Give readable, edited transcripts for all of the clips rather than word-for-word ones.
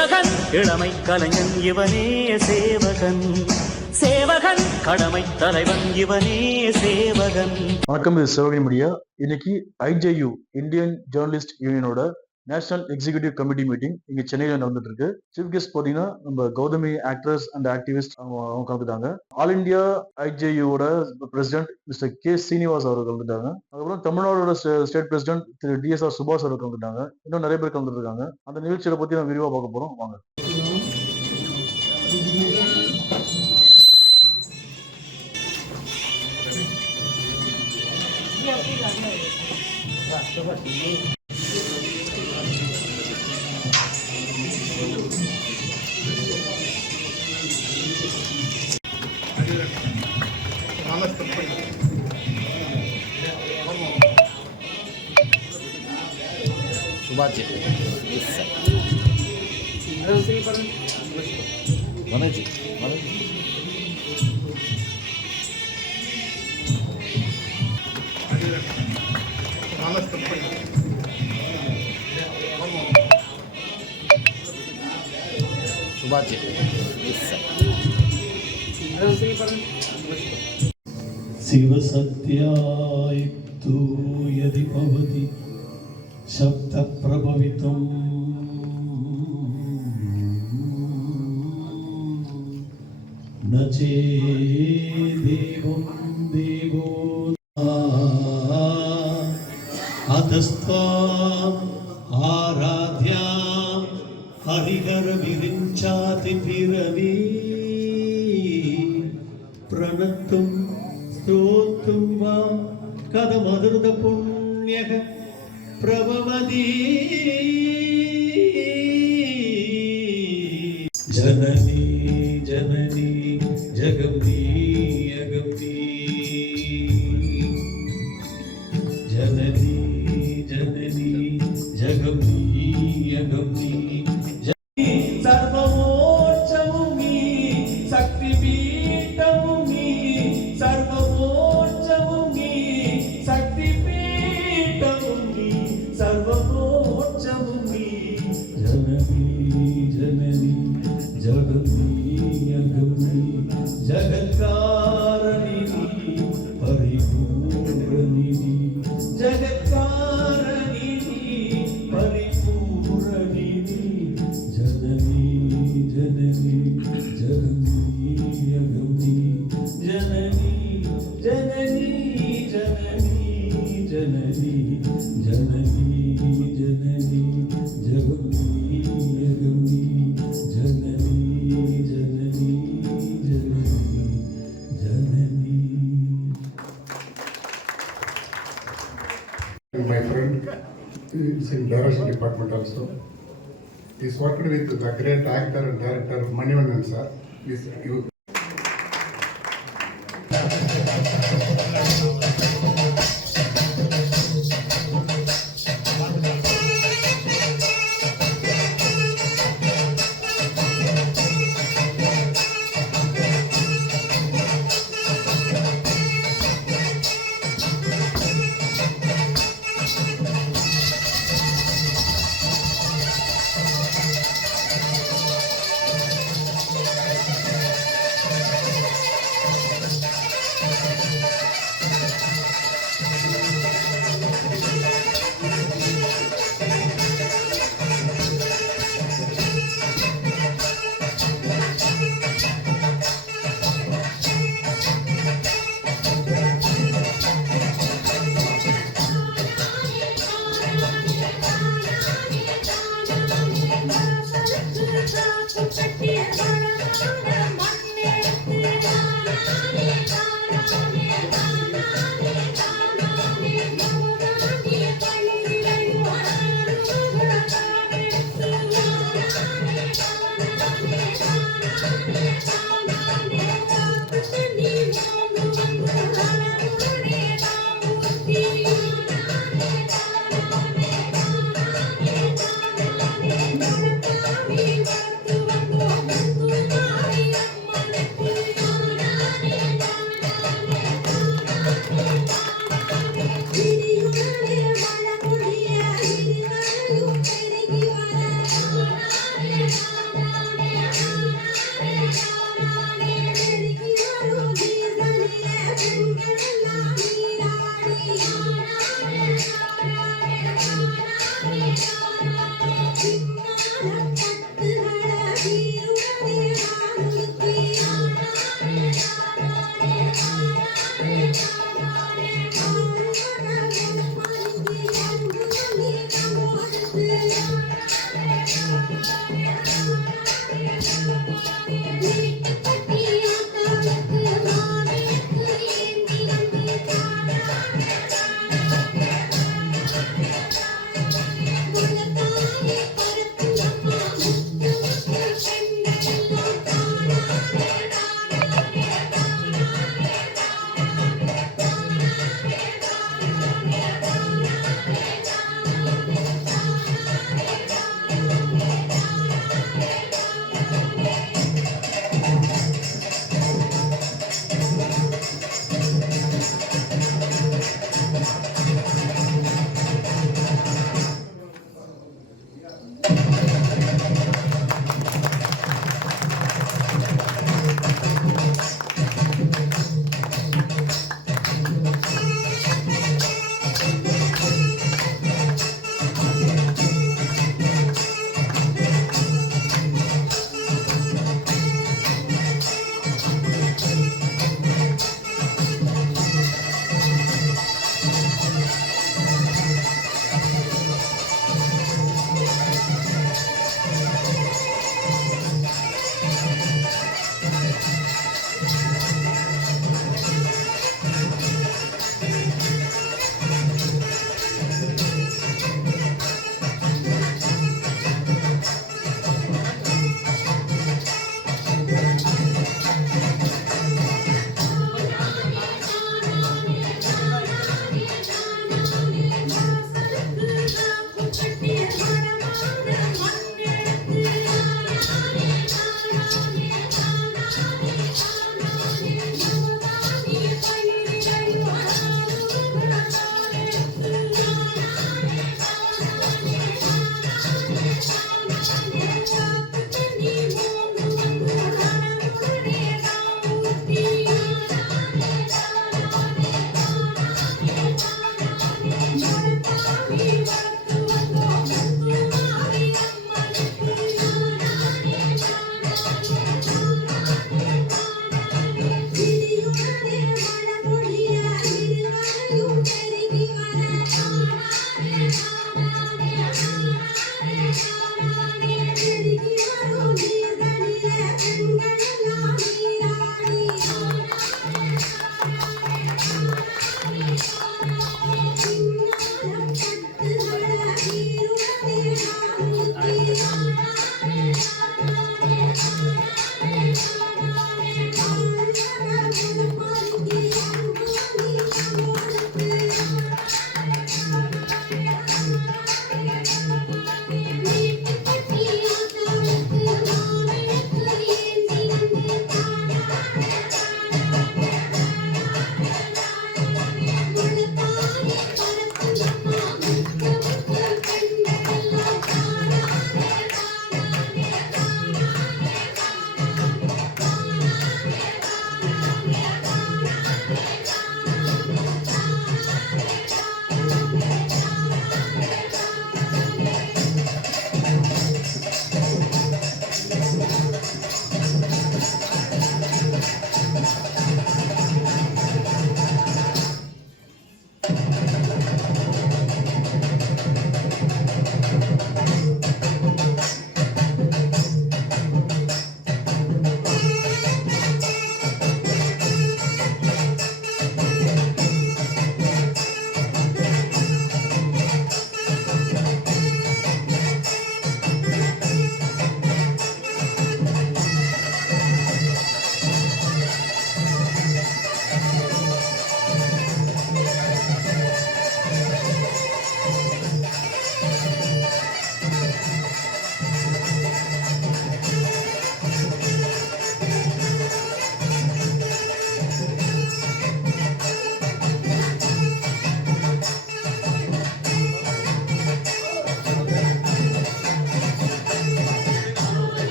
சேவகன் இளமை கலைஞன் இவனே சேவகன், சேவகன் கடமை தலைவன் இவனே சேவகன். வணக்கம், இது சேவகன் மீடியா. இன்னைக்கு IJU இந்தியன் ஜேர்னலிஸ்ட் யூனியனோட நேஷனல் எக்ஸிகியூட்டிவ் கமிட்டி மீட்டிங் இங்க சென்னையில நடந்துட்டு இருக்கு. சீஃப் கெஸ்ட் பாத்தீங்கன்னா நம்ம கௌதமி ஆக்ட்ரஸ் அண்ட் ஆக்டிவிஸ்ட் அவங்க கலந்துட்டாங்க. ஆல் இந்தியா IJU-வோட பிரசிடென்ட் மிஸ்டர் K.Sreenivas அவர்கள் கலந்துட்டாங்க. அதுக்கப்புறம் தமிழ்நாடோட ஸ்டேட் பிரசிடென்ட் திரு D.S.R.Subash அவர்கள் கலந்துட்டாங்க. இன்னும் நிறைய பேர் கலந்துட்டு இருக்காங்க. அந்த நிகழ்ச்சியை பத்தி நம்ம விரிவா பார்க்க போறோம். வாங்க. Subash. Manaji. Subash. शिव सत्यायुक्तो यदि भवति शब्द प्रभवितुम् न चेदेवं देवो अधस्त्वाम् आराध्या हरिहर विरिञ्चाति पिरवी प्रणतुं स्तोतुं वा कथमदृत पुण्यः प्रभवति जननी जननी जगन्नी अगम्नी जननी जननी जगन्नी अगम्नी सर्वमोक्षमुमि शक्तिपीठमुमि सर्वमोक्षमुमि शक्तिपीठमुमि सर्वमोक्षमुमि जननी जननी जगन्नी अगम्नी जगत्कारणिनी परिपूरणिनी जगत्कारणिनी परिपूरणिनी जननी जननी जगन्नी अगम्नी जननी जननी जननी जननी जननी जननी जगन्नी अगम्नी जननी जननी जननी जननी. My friend is in direction department also. He's worked with the great actor and director Manivandan sir. Please you.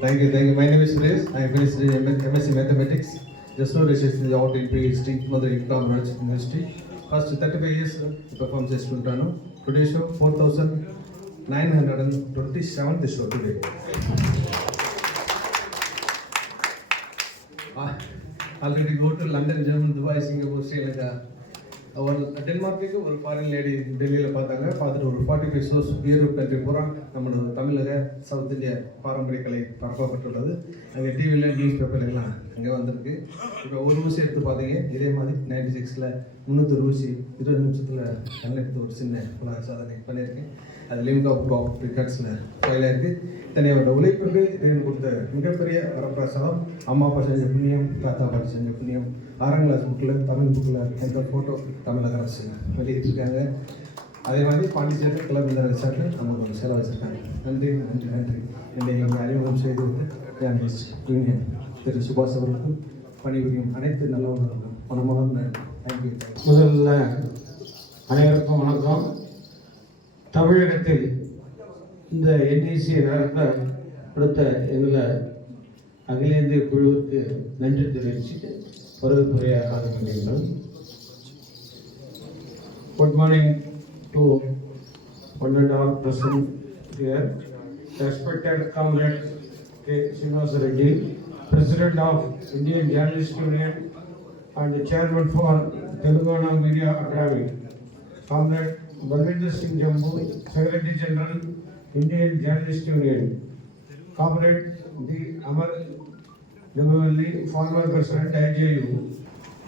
Thank you. My name is Suresh. I finished MSc Mathematics. Just now research out in PhD, Mother Commerce University. First 35 years performance చేసుకుంటాను. Today show 4,927th show today. Already go to London, Germany, Dubai, Singapore, Sri Lanka. ஒரு Denmark ஒரு foreign lady டெல்லியில் பார்த்தாங்க. பார்த்துட்டு ஒரு 45 shows Europe country பூரா நம்மளோட தமிழக சவுத் இந்தியா பாரம்பரிய கலை பரப்பப்பட்டுள்ளது. அங்கே டிவியில் நியூஸ் பேப்பர் எல்லாம் அங்கே வந்திருக்கு. இப்போ ஒரு ஊசி எடுத்து பார்த்தீங்க, இதே மாதிரி 96ல் 300 ஊசி 20 நிமிஷத்தில் கண்ணெடுத்து ஒரு சின்ன உலக சாதனை பண்ணியிருக்கேன். அது லிங்க் ஆஃப் டாப் ரிகார்ட்ஸில் ஃபைலாக இருக்குது. தனியாரோட உழைப்புக்கு இறைவன் கொடுத்த மிகப்பெரிய வரப்பிரசாதம். அம்மா அப்பா செஞ்ச புண்ணியம், தாத்தா பாட்டி செஞ்ச புண்ணியம். 6ஆம் கிளாஸ் புக்கில் தமிழ் புக்கில் எந்த ஃபோட்டோ தமிழக அரசு வெளியிட்டிருக்காங்க. அதே மாதிரி பாண்டிச்சேரி கிளப் இந்த ரிசார்ட்டில் நமக்கு ஒரு செலவு வச்சுருக்காங்க. நன்றி நன்றி நன்றி. என்னை இங்கே அறிமுகம் செய்து ஜேர்னலிஸ்ட் யூனியன் திரு சுபாஷ் அவர்களுக்கும் பணிபுரியும் அனைத்து நல்லவர்களுக்கும் மனமார்ந்த நன்றி. தேங்க்யூ. முதல்ல அனைவருக்கும் வணக்கம். தமிழகத்தில் இந்த என்இசி நடத்த கொடுத்த எங்களை அகில இந்திய குழுவுக்கு நன்றி தெரிவித்து வரவேற்புரைய ஆரம்பிக்கிறீர்கள். Good morning to one and all present here. Respected comrade K.Sreenivas Reddy, President of Indian Journalists Union and the Chairman for Telangana Media Academy. Comrade Balwinder Singh Jambu, Secretary General Indian Journalists Union. Comrade D. Amar Devavalli, former President IJU.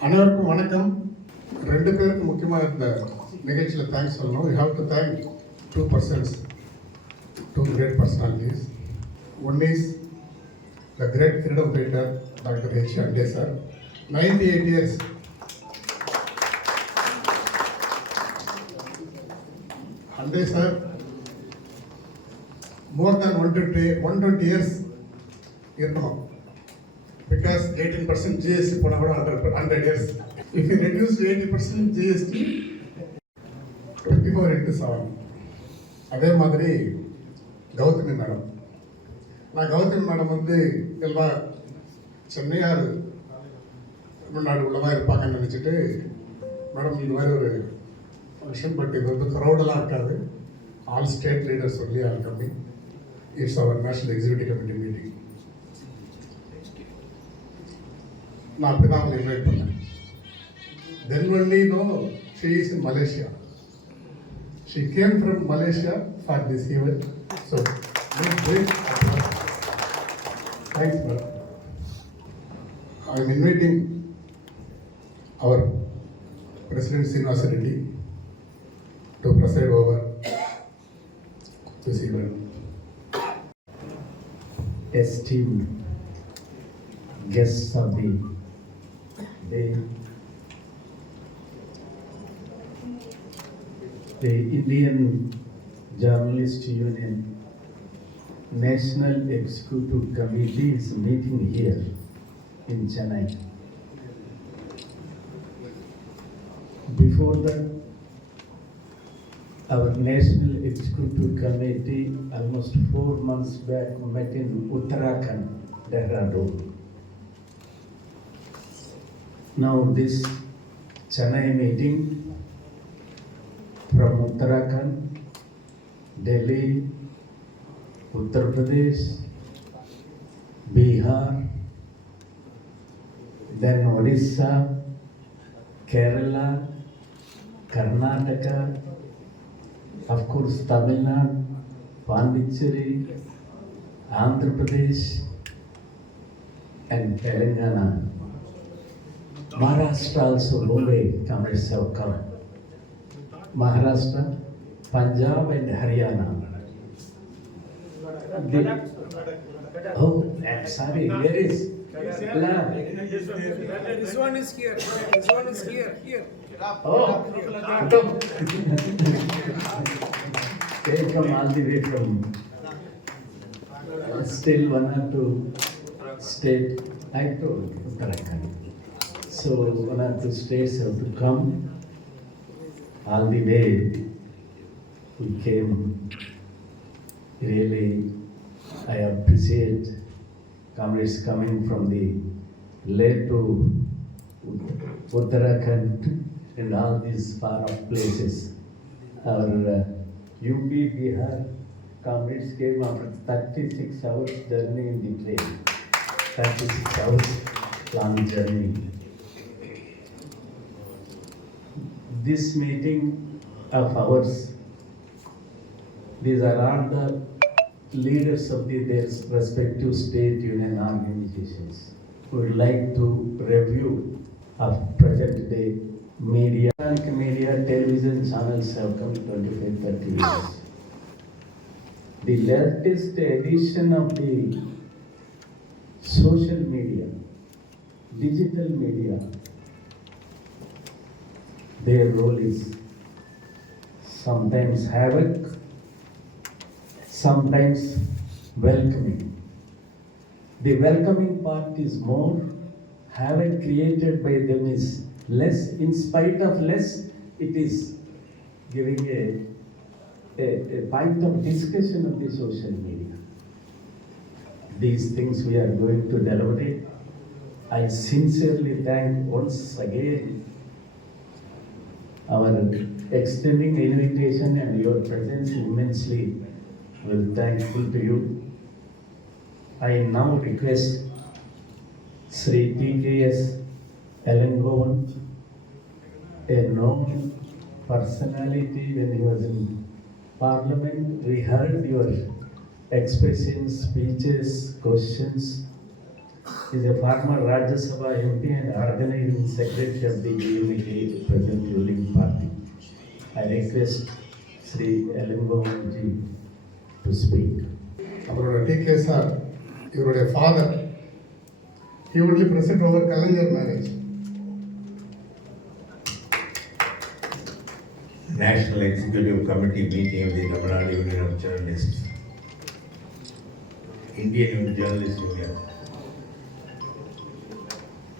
அனைவருக்கும் வணக்கம். 2 பேருக்கு முக்கியமாக இந்த நிகழ்ச்சியில் thanks சொல்லணும். You have to thank 2 persons, 2 great personalities. One is the great freedom fighter Dr. Reddy sir, 98 years. Reddy sir, more than 120 years இருக்கணும். Because 18% GST போனால் கூட 100 years. If you reduce 80% GST, 24 into 7. அதே மாதிரி Gautami madam. நான் Gautami madam வந்து எல்லாம் சென்னையார் தமிழ்நாடு உள்ளதாக இருப்பாங்கன்னு நினச்சிட்டு மேடம் இந்த மாதிரி ஒரு விஷயம், பட் இது வந்து க்ரௌடெல்லாம் இருக்காது. ஆல் ஸ்டேட் லீடர்ஸ் சொல்லி all coming. It's our national executive committee meeting. நான் அப்படி தான் அவங்க இன்வைட் பண்ணேன். Then only know she is in Malaysia. She came from Malaysia for this event. So, great applause. Thanks, madam. I am inviting our President Sreenivas Reddy to preside over this event. Esteemed guests of the day, the Indian Journalists Union National Executive Committee is meeting here in Chennai. Before that, our National Executive Committee almost 4 months back met in Uttarakhand, Dehradun. Now this Chennai meeting from Uttarakhand, Delhi, Uttar Pradesh, Bihar, then Odisha, Kerala, Karnataka, of course Tamil Nadu, Pondicherry, Andhra Pradesh, and Telangana. Maharashtra also, Mumbai, comrades have come. Maharashtra, Punjab and Haryana. Oh, I'm sorry, where is? This one is here. This one is here. Here. Oh, come. They come all the way from still 1 or 2 states. I told Uttarakhand. So 1 or 2 states have to come. All the way we came. Really, I appreciate comrades coming from the Leh to Uttarakhand and all these far off places. Our UP, Bihar comrades came after 36 hours journey in the train. 36 hours long journey. This meeting of ours, these are all the leaders of their respective state union organizations. We would like to review of present day media. Television channels have come 25-30 years. The latest edition of the social media, digital media, their role is sometimes havoc, sometimes welcoming. The welcoming part is more, havoc created by them is less. In spite of less, it is giving a point of discussion of the social media. These things we are going to deliberate. I sincerely thank once again our extending invitation and your presence immensely. Well, thankful to you. I now request Sri T.K.S. Elangovan, a known personality when he was in Parliament. We heard your expressions, speeches, questions. He is a former Rajya Sabha MP and organizing secretary of the UNIT present ruling party. I request Sri Elangovan ji to speak. அவரோட DK. Sir, இவருடைய father, he only present over Kalaignar marriage. National Executive Committee meeting of the Tamil Nadu Union of Journalists, Indian Journalists Union,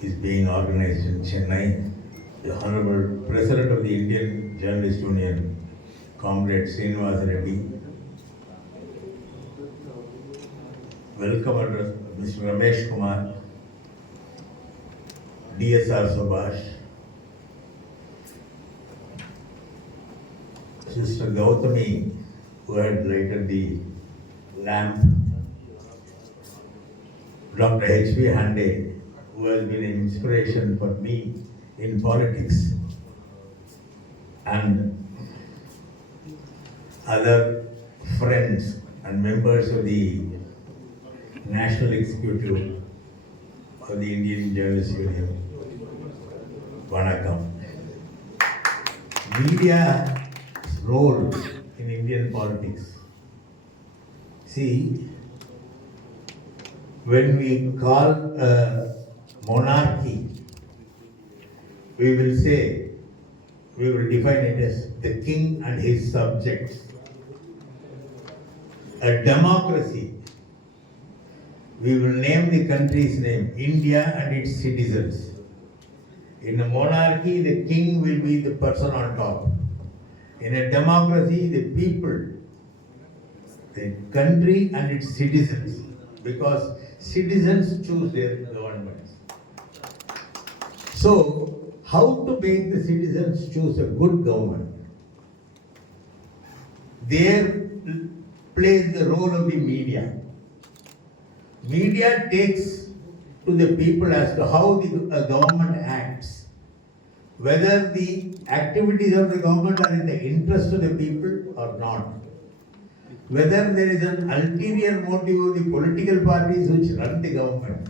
is being organized in Chennai. The Honorable President of the Indian Journalists Union, Comrade K.Sreenivas Reddy, welcome address Mr. Ramesh Kumar, D.S.R.Subash, Sister Gautami, who had lighted the lamp, Dr. H.P. Hande, who has been an inspiration for me in politics, and other friends and members of the National Executive of the Indian Journalists Union. Vanakkam. Media's role in Indian politics. See, when we call a monarchy, we will say we will define it as the king and his subjects. A democracy, we will name the country's name, India and its citizens. In a monarchy, the king will be the person on top. In a democracy, the people, the country and its citizens, because citizens choose their governments. So, how to make the citizens choose a good government? There plays the role of the media. Media takes to the people as to how the government acts, whether the activities of the government are in the interest of the people or not, whether there is an ulterior motive of the political parties which run the government,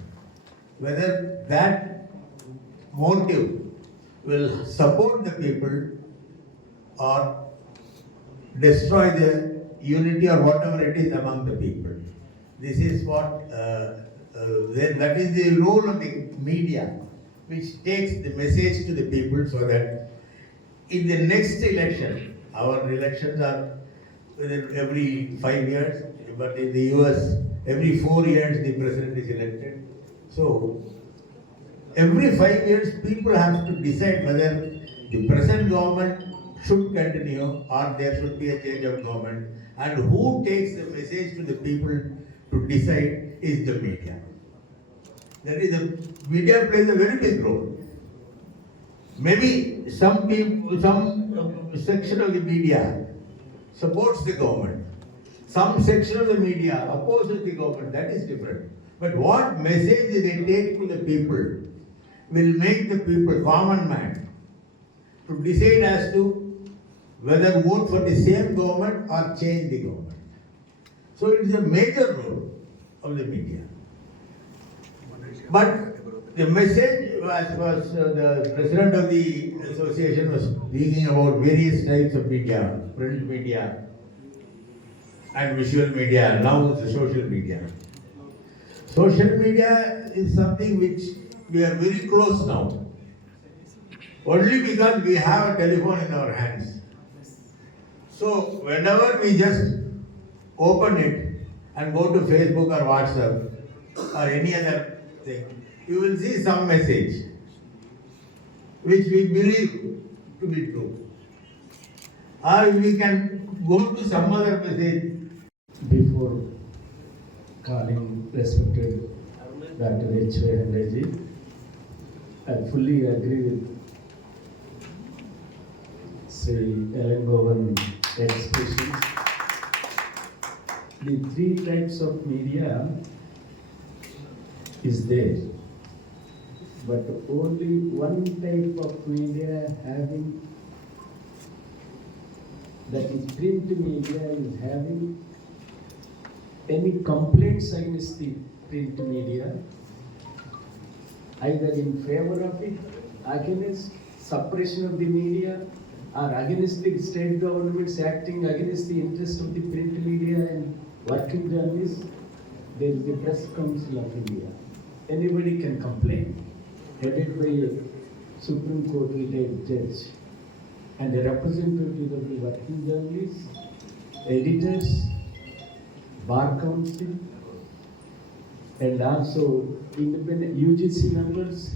whether that motive will support the people or destroy the unity or whatever it is among the people. This is what that is the role of the media, which takes the message to the people so that in the next election, our elections are every 5 years, but in the US, every 4 years the president is elected. So, every 5 years people have to decide whether the present government should continue or there should be a change of government, and who takes the message to the people to decide is the media. That is, the media plays a very big role. Maybe some people, some section of the media supports the government. Some section of the media opposes the government. That is different. But what message they take to the people will make the people, common man, to decide as to whether vote for the same government or change the government. So it is a major role of the media. But the message was the president of the association was speaking about various types of media, print media and visual media, now the social media. Social media is something which we are very close now. Only because we have a telephone in our hands. So whenever we just open it and go to Facebook or WhatsApp or any other thing, you will see some message which we believe to be true. Or we can go to some other message. Before calling respected Dr. H. Reddy, I fully agree with Sri Elangovan expressions. The three types of media is there, but only one type of media having, that is print media, is having any complaints against the print media, either in favor of it, against suppression of the media, or against the state governments acting against the interest of the print media and working journalists. There is the Press Council of India. Anybody can complain, headed by a Supreme Court retired judge and a representative of the working journalists, editors, Bar Council, and also independent UGC members,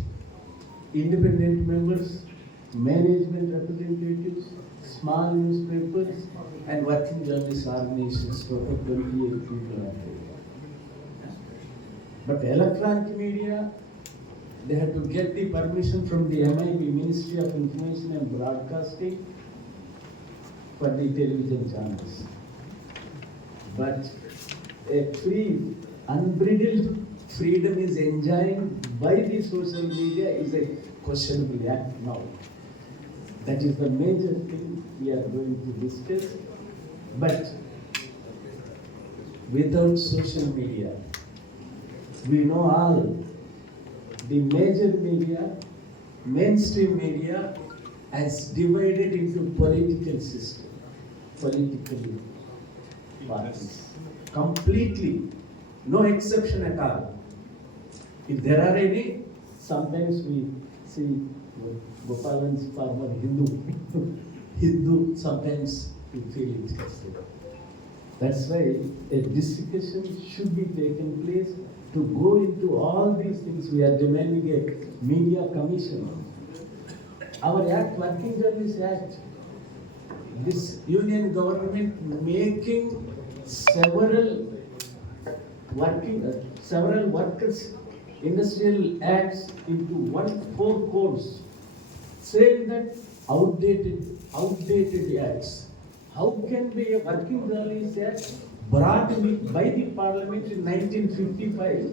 independent members, management representatives, small newspapers, and working journalist organizations, total 28 people are there. But electronic media, they had to get the permission from the MIB, Ministry of Information and Broadcasting, for the television channels. But a free, unbridled freedom is enjoined by the social media is a questionable act now. That is the major thing we are going to discuss. But without social media, we know all the major media, mainstream media, has divided into political system, political parties. Completely, no exception at all. If there are any, sometimes we see Gopalan's farmer Hindu. Hindu sometimes you feel interested. That's why a discussion should be taken place to go into all these things. We are demanding a media commission. Our Act, Working Journalists Act, this union government making several workers industrial acts into 4 codes, saying that outdated acts. How can be a Working Journalists Act brought by the Parliament in 1955,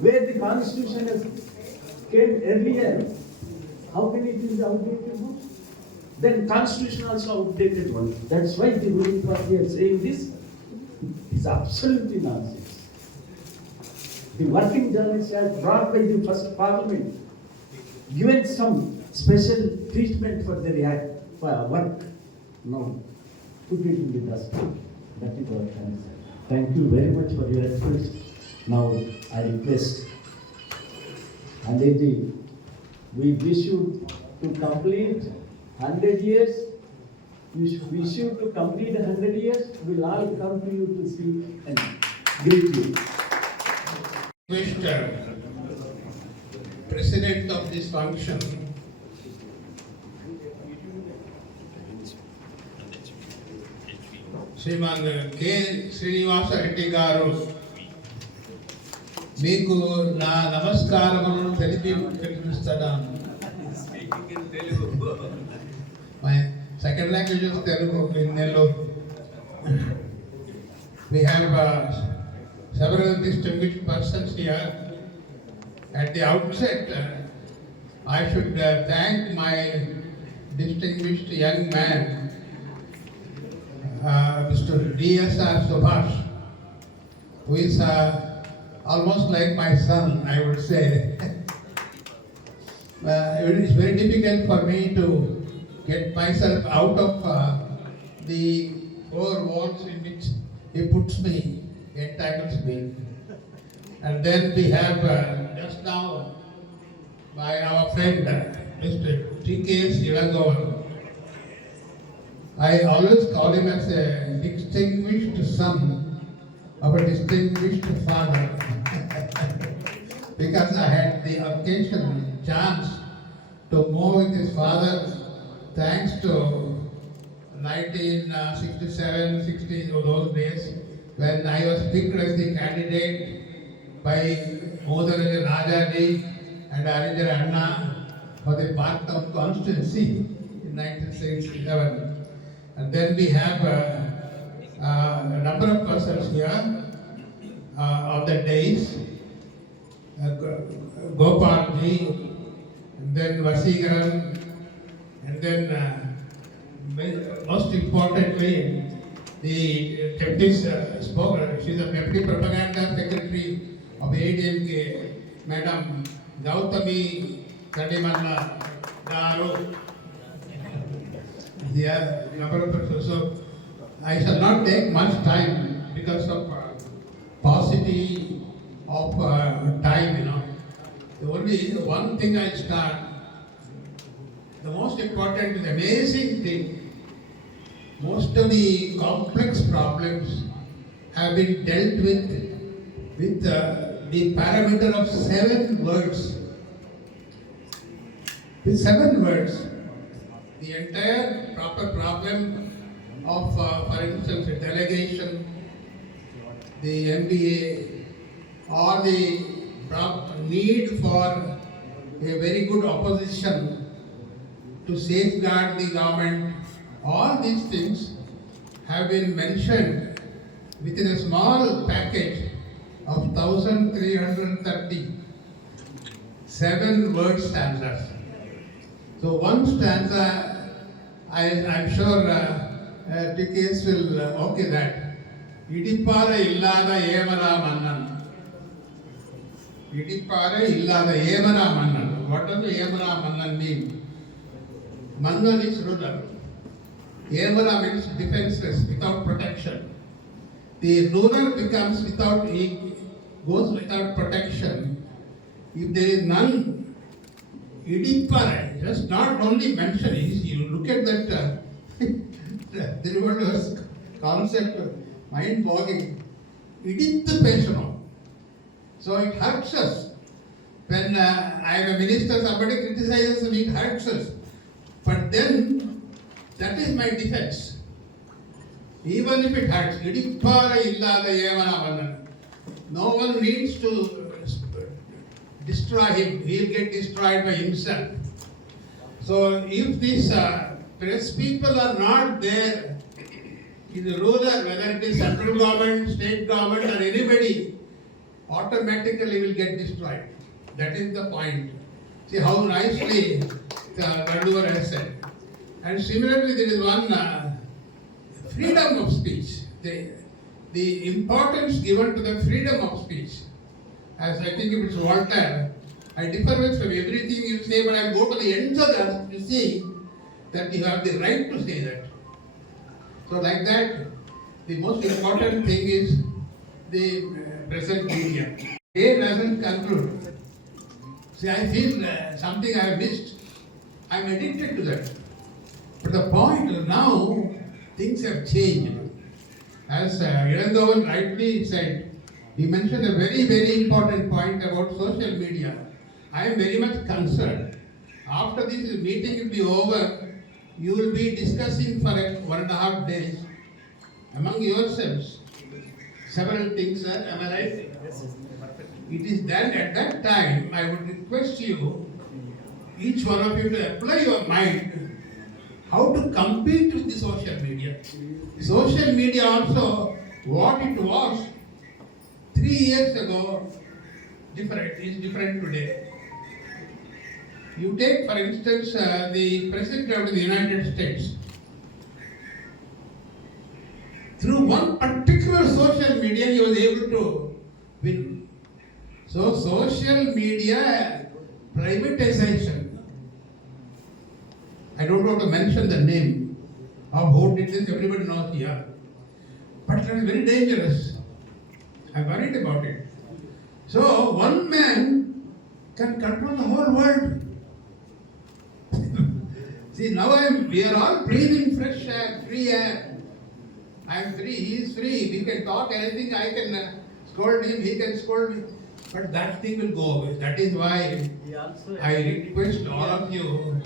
where the Constitution has came earlier? How can it be outdated one? Then Constitution also outdated one. That's why the ruling party is saying this is absolutely nonsense. The Working Journalists Act brought by the first Parliament, given some special treatment for their act, for work. No, put it in the dustbin. That is our answer. Thank you very much for your efforts. Now I request Andeji, we wish you to complete 100 years. We wish you to complete 100 years. We'll all come to you to see and greet you. Mr. President of this function, Sriman K.Sreenivas Reddy garu, meeku na namaskaramu telipistadanu. Speaking in Telugu. My second language is Telugu in Nellore. We have several distinguished persons here. At the outset, I should thank my distinguished young man, Mr. D.S.R.Subash, who is almost like my son, I would say. It is very difficult for me to get myself out of the 4 walls in which he puts me, entitles me. And then we have just now by our friend Mr. K.Sreenivas. I always call him as a distinguished son of a distinguished father because I had the occasional chance to move with his father thanks to 1967, 60, those days when I was picked as the candidate by Modaraja Rajaji and Arijara Anna for the Parktown constituency in 1967. And then we have a number of persons here of the days, Gopalji, and then Vasigaran, and then most importantly, the deputy spoke, she's a deputy propaganda secretary of ADMK, Madam Gautami Tadimalla Daru. Here, number of persons. So I shall not take much time because of paucity of time, The only one thing I start, the most important, the amazing thing, most of the complex problems have been dealt with the parameter of 7 words. With 7 words, the entire proper problem of, for instance, a delegation, the MBA, or the need for a very good opposition to safeguard the government, all these things have been mentioned within a small package of 1,330 7-word stanzas. So one stanza, I'm sure TKS will okay that. Idipara illada yemara mannan. Idipara illada yemara mannan. What does the yemara mannan mean? Mannan is ruler. Yemara means defenseless, without protection. The ruler becomes goes without protection if there is none Idipara, just not only mention it, you look at that Tadimalla concept, mind-boggling. Idipara. So it hurts us. When I am a minister, somebody criticizes me, it hurts us. But then, that is my defense. Even if it hurts, no one needs to destroy him. He will get destroyed by himself. So if these press people are not there in the ruler, whether it is central government, state government or anybody, automatically will get destroyed. That is the point. See how nicely Nadu has said. And similarly, there is one freedom of speech. The importance given to the freedom of speech. As I think if it's Voltaire, I differ with from everything you say, but I go to the ends of the earth to see that you have the right to say that. So like that, the most important thing is the present media. Day doesn't conclude. See, I feel something I have missed. I am addicted to that. But the point is now, things have changed. As Irandovan rightly said, he mentioned a very, very important point about social media. I am very much concerned. After this meeting will be over, you will be discussing for 1.5 days among yourselves several things, sir. Am I right? Yes. It is then at that time I would request you, each one of you, to apply your mind how to compete with the social media. Social media also, what it was 3 years ago, is different today. You take, for instance, the President of the United States. Through one particular social media, he was able to win. So, social media privatization. I don't want to mention the name of who did this, everybody knows here. But it is very dangerous. I'm worried about it. So, one man can control the whole world. See, now we are all breathing fresh air, free air. I am free, he is free. We can talk anything, I can scold him, he can scold me. But that thing will go away. That is why I request all of you,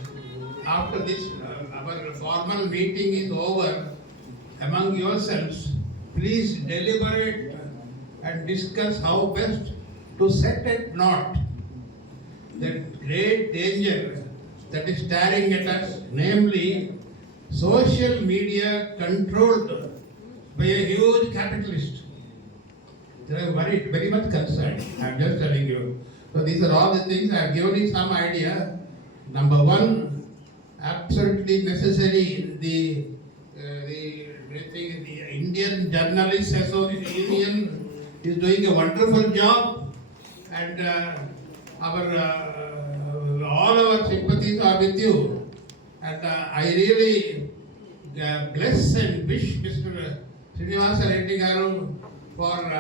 after this, our formal meeting is over, among yourselves, please deliberate and discuss how best to set at naught that great danger that is staring at us, namely social media controlled by a huge capitalist. They are worried, very much concerned. I am just telling you. So these are all the things I have given you some idea. Number one, absolutely necessary, the Indian Journalists Association is doing a wonderful job, and all our sympathies are with you. And I really bless and wish Mr. K.Sreenivas Reddy garu for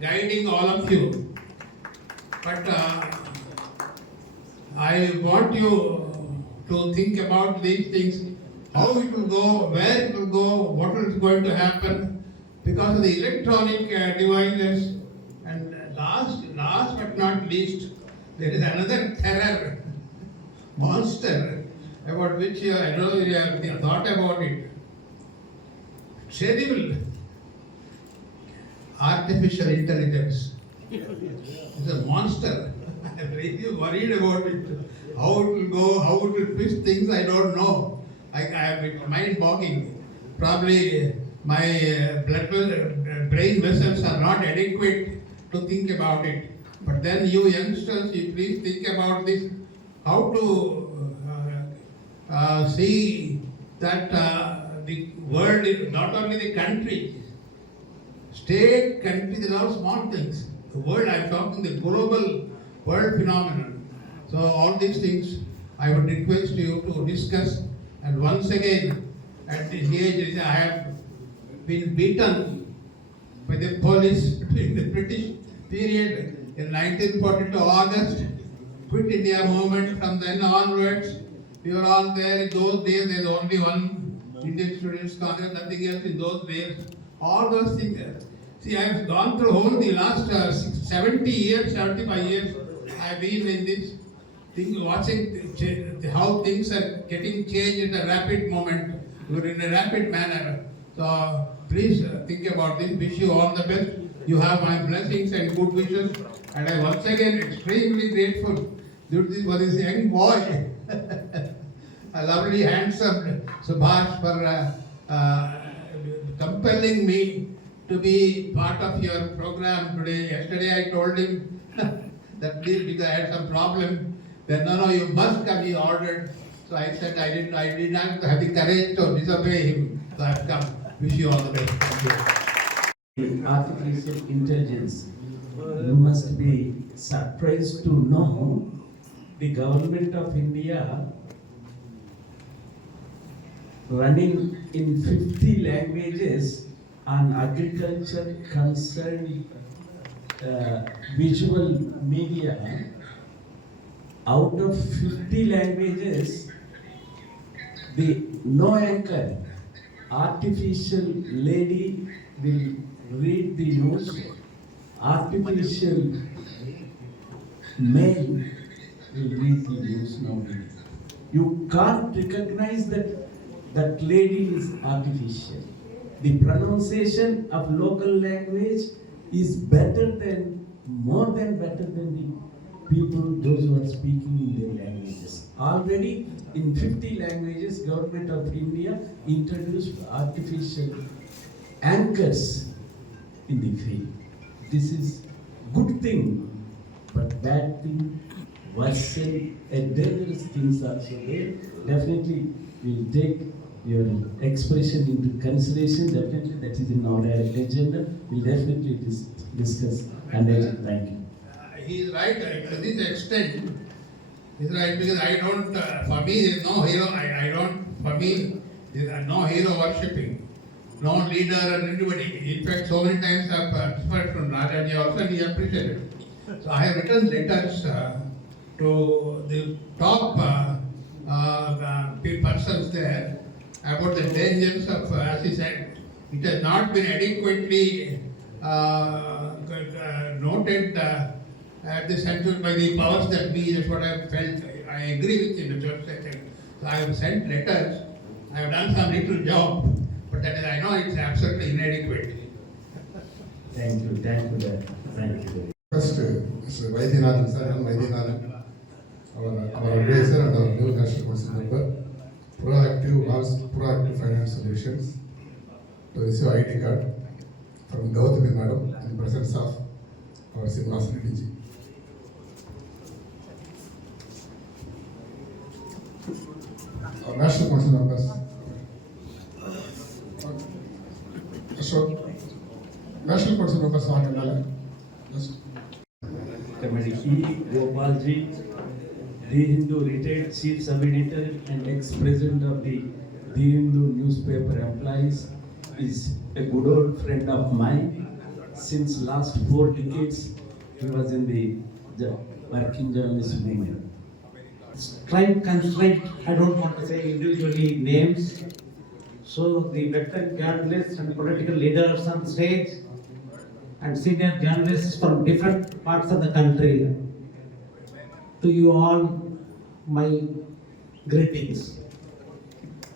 guiding all of you. But I want you to think about these things, how it will go, where it will go, what is going to happen, because of the electronic devices. And last but not least, there is another terror monster about which I know you have thought about it. Terrible. Artificial intelligence. It's a monster. I am really worried about it. How it will go, how it will twist things, I don't know. I am mind-boggling. Probably my brain vessels are not adequate to think about it. But then you youngsters, you please think about this. How to see that the world is not only the country, state, country, these are all small things. The world, I am talking the global world phenomenon. So all these things I would request you to discuss. And once again, at this age, I have been beaten by the police during the British period in 1942 August. quit India movement. From then onwards, we were all there. In those days, there was only one Indian Students Congress, nothing else in those days. All those things. See, I have gone through whole the last 70 years, 75 years. I have been in this thing, watching how things are getting changed in a rapid moment, in a rapid manner. So please think about this. Wish you all the best. You have my blessings and good wishes. And I once again extremely grateful for this young boy, a lovely, handsome Subhash, for compelling me to be part of your program today. Yesterday I told him that please, because I had some problem. Then no, you must come, he ordered. So I said I did not have the courage to disobey him. So I have come. Wish you all the best. Thank you. Artificial intelligence. You must be surprised to know the government of India running in 50 languages on agriculture concerned visual media. Out of 50 languages, the no anchor, artificial lady will read the news, artificial male will read the news nowadays. You can't recognize that lady is artificial. The pronunciation of local language is more than better than the people, those who are speaking in their languages. Already in 50 languages, Government of India introduced artificial anchors in the field. This is good thing, but bad thing, worsen and dangerous things also there. Definitely we'll take your expression into consideration. Definitely that is in our agenda. We'll definitely discuss and thank you. He is right to this extent. He is right because I don't, for me there is no hero, for me there is no hero worshipping, no leader or anybody. In fact, so many times I have heard from Rajaji also and he appreciated it. So I have written letters to the top persons there about the dangers of, as he said, it has not been adequately noted at the center by the powers that be. That's what I felt. I agree with you in the church section. So I have sent letters. I have done some little job, but that is, I know it's absolutely inadequate. Thank you, thank you. First, Mr. Vaidyanathan, sir, and Vaidyanathan, our advisor and our new national council member, proactive finance solutions to receive ID card from Gautami madam in presence of our Sevagan Reddy ji. Our national council members. So, national council members are Committee Gopalji, the Hindu retired chief sub-editor and ex-president of the Hindu newspaper employees, is a good old friend of mine. Since last 4 decades, he was in the working journalist movement. Time constraint, I don't want to say individually names. So the veteran journalists and political leaders on stage and senior journalists from different parts of the country, to you all my greetings.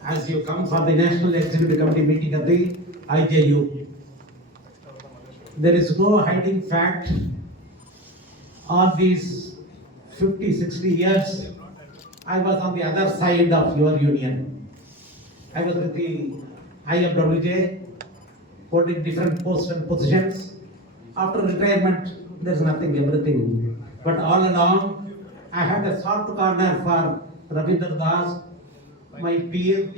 As you come for the National Executive Committee meeting of the IJU, there is no hiding fact. All these 50-60 years, I was on the other side of your union. I was with the IFWJ, holding different posts and positions. After retirement, there's nothing, everything. But all along, I had a soft corner for Ravindra Das, my peer,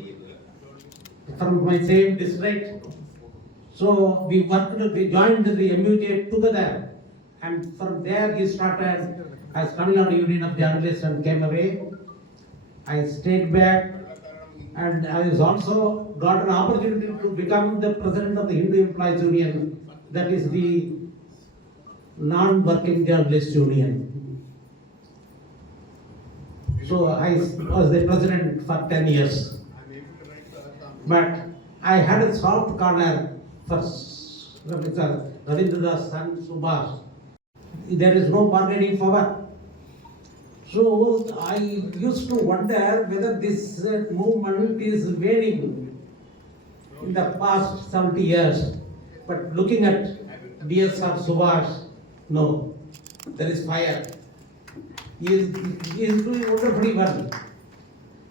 from my same district. So we joined the MUJ together. And from there he started as Tamil Nadu Union of Journalists and came away. I stayed back and I was also got an opportunity to become the president of the Hindu Employees Union, that is the non-working journalist union. So I was the president for 10 years. But I had a soft corner for Mr. Ravindra's son Subhash. There is no bargaining power. So I used to wonder whether this movement is waning in the past 70 years. But looking at D.S.R.Subash, no, there is fire. He is doing wonderfully well.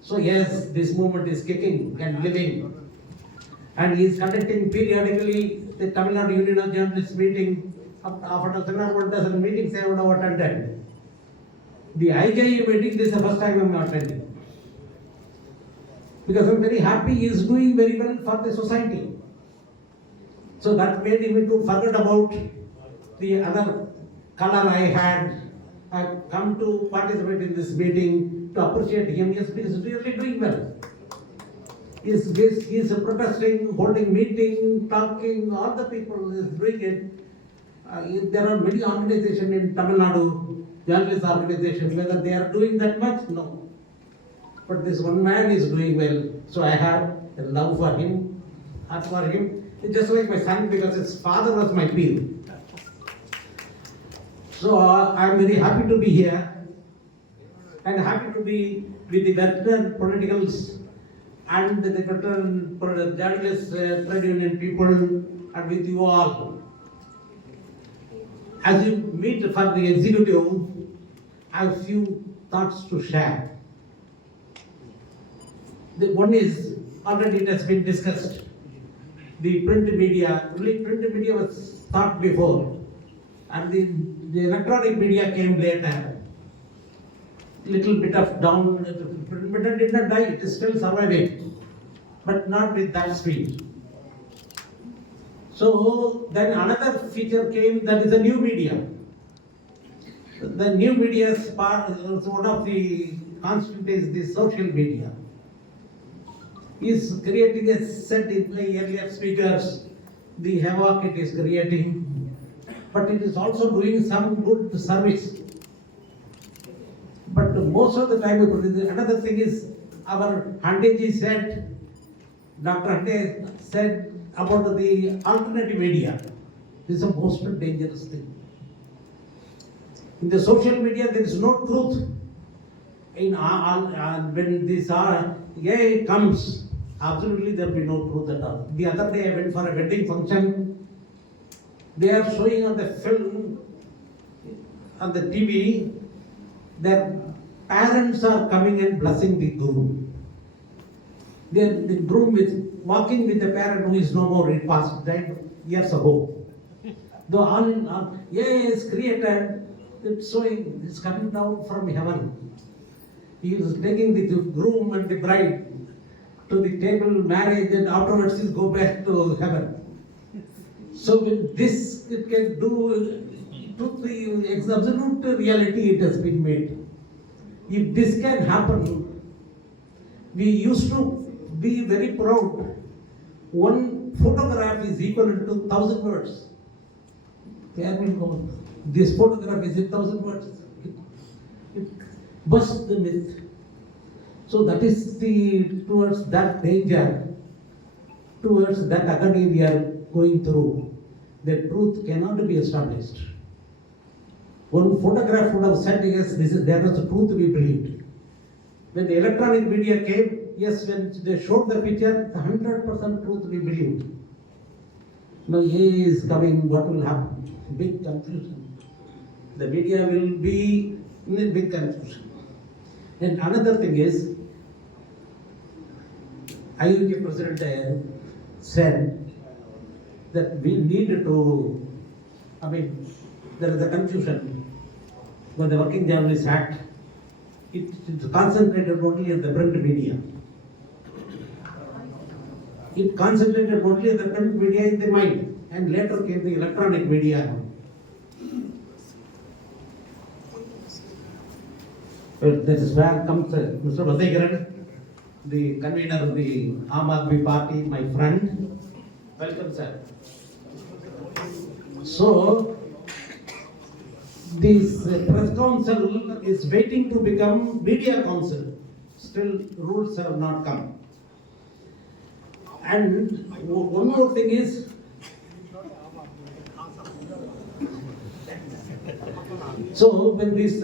So yes, this movement is kicking and living. And he is conducting periodically the Tamil Nadu Union of Journalists meeting. After 7 dozen meetings I would have attended. The IJU meeting, this is the first time I am attending. Because I am very happy he is doing very well for the society. So that made me to forget about the other color I had. I have come to participate in this meeting to appreciate him. Yes, he is really doing well. He is protesting, holding meeting, talking, all the people is doing it. There are many organizations in Tamil Nadu, journalist organizations, whether they are doing that much, no. But this one man is doing well, so I have a love for him, heart for him. It's just like my son, because his father was my peer. So I'm very happy to be here, and happy to be with the veteran politicals and the veteran journalists, trade union people, and with you all. As you meet for the executive, I have few thoughts to share. The one is, already it has been discussed, the print media. Really, print media was thought before, and the electronic media came later. Little bit of down, print media did not die, it is still surviving, but not with that speed. So then another feature came, that is the new media. The new media's part, one of the constant is the social media. Is creating a set in the earlier speakers, the havoc it is creating, but it is also doing some good service. But most of the time, another thing is, our Handeji said, Dr. Hande said about the alternative media. This is the most dangerous thing. In the social media, there is no truth. When this AI comes, absolutely there will be no truth at all. The other day I went for a wedding function. They are showing on the film, on the TV, their parents are coming and blessing the groom. The groom is walking with a parent who is no more, it passed, died years ago. The AI is created, it's showing, it's coming down from heaven. He is taking the groom and the bride to the table, marriage, and afterwards he go back to heaven. So with this, it can do absolute reality, it has been made. If this can happen, we used to be very proud. One photograph is equal to 1,000 words. There we go. This photograph is 1,000 words. It busts the myth. So that is towards that danger, towards that agony we are going through. The truth cannot be established. One photograph would have said, yes, there was a truth we believed. When the electronic media came, yes, when they showed the picture, 100% truth we believed. Now he is coming, what will happen? Big confusion. The media will be in a big confusion. And another thing is, IUG President said that we need to, there is a confusion. When the Working Journalists Act, it's concentrated only on the print media. It concentrated only on the print media in the mind, and later came the electronic media. Well, that is where comes Mr. Sevagan, the convener of the Aam Aadmi Party, my friend. Welcome, sir. So, this press council is waiting to become media council. Still, rules have not come. And one more thing is, so when this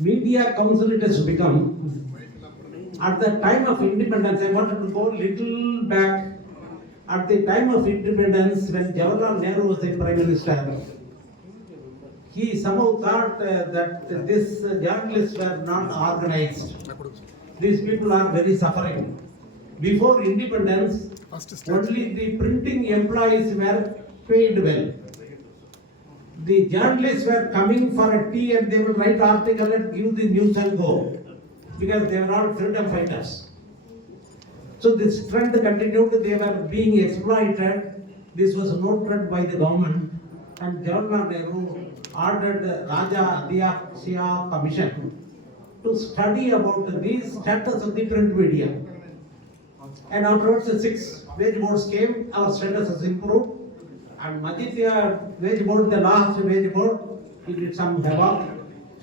media council it has become, at the time of independence, I wanted to go little back. At the time of independence, when Jawaharlal Nehru was the Prime Minister, he somehow thought that these journalists were not organized. These people are very suffering. Before independence, only the printing employees were paid well. The journalists were coming for a tea and they will write article and give the news and go, because they were all freedom fighters. So this trend continued, they were being exploited. This was noted by the government, and Jawaharlal Nehru ordered the Raja Adhyaksha Commission to study about the status of the print media. And afterwards the 6 wage boards came, our status has improved. And Madhya wage board, the last wage board, it did some havoc.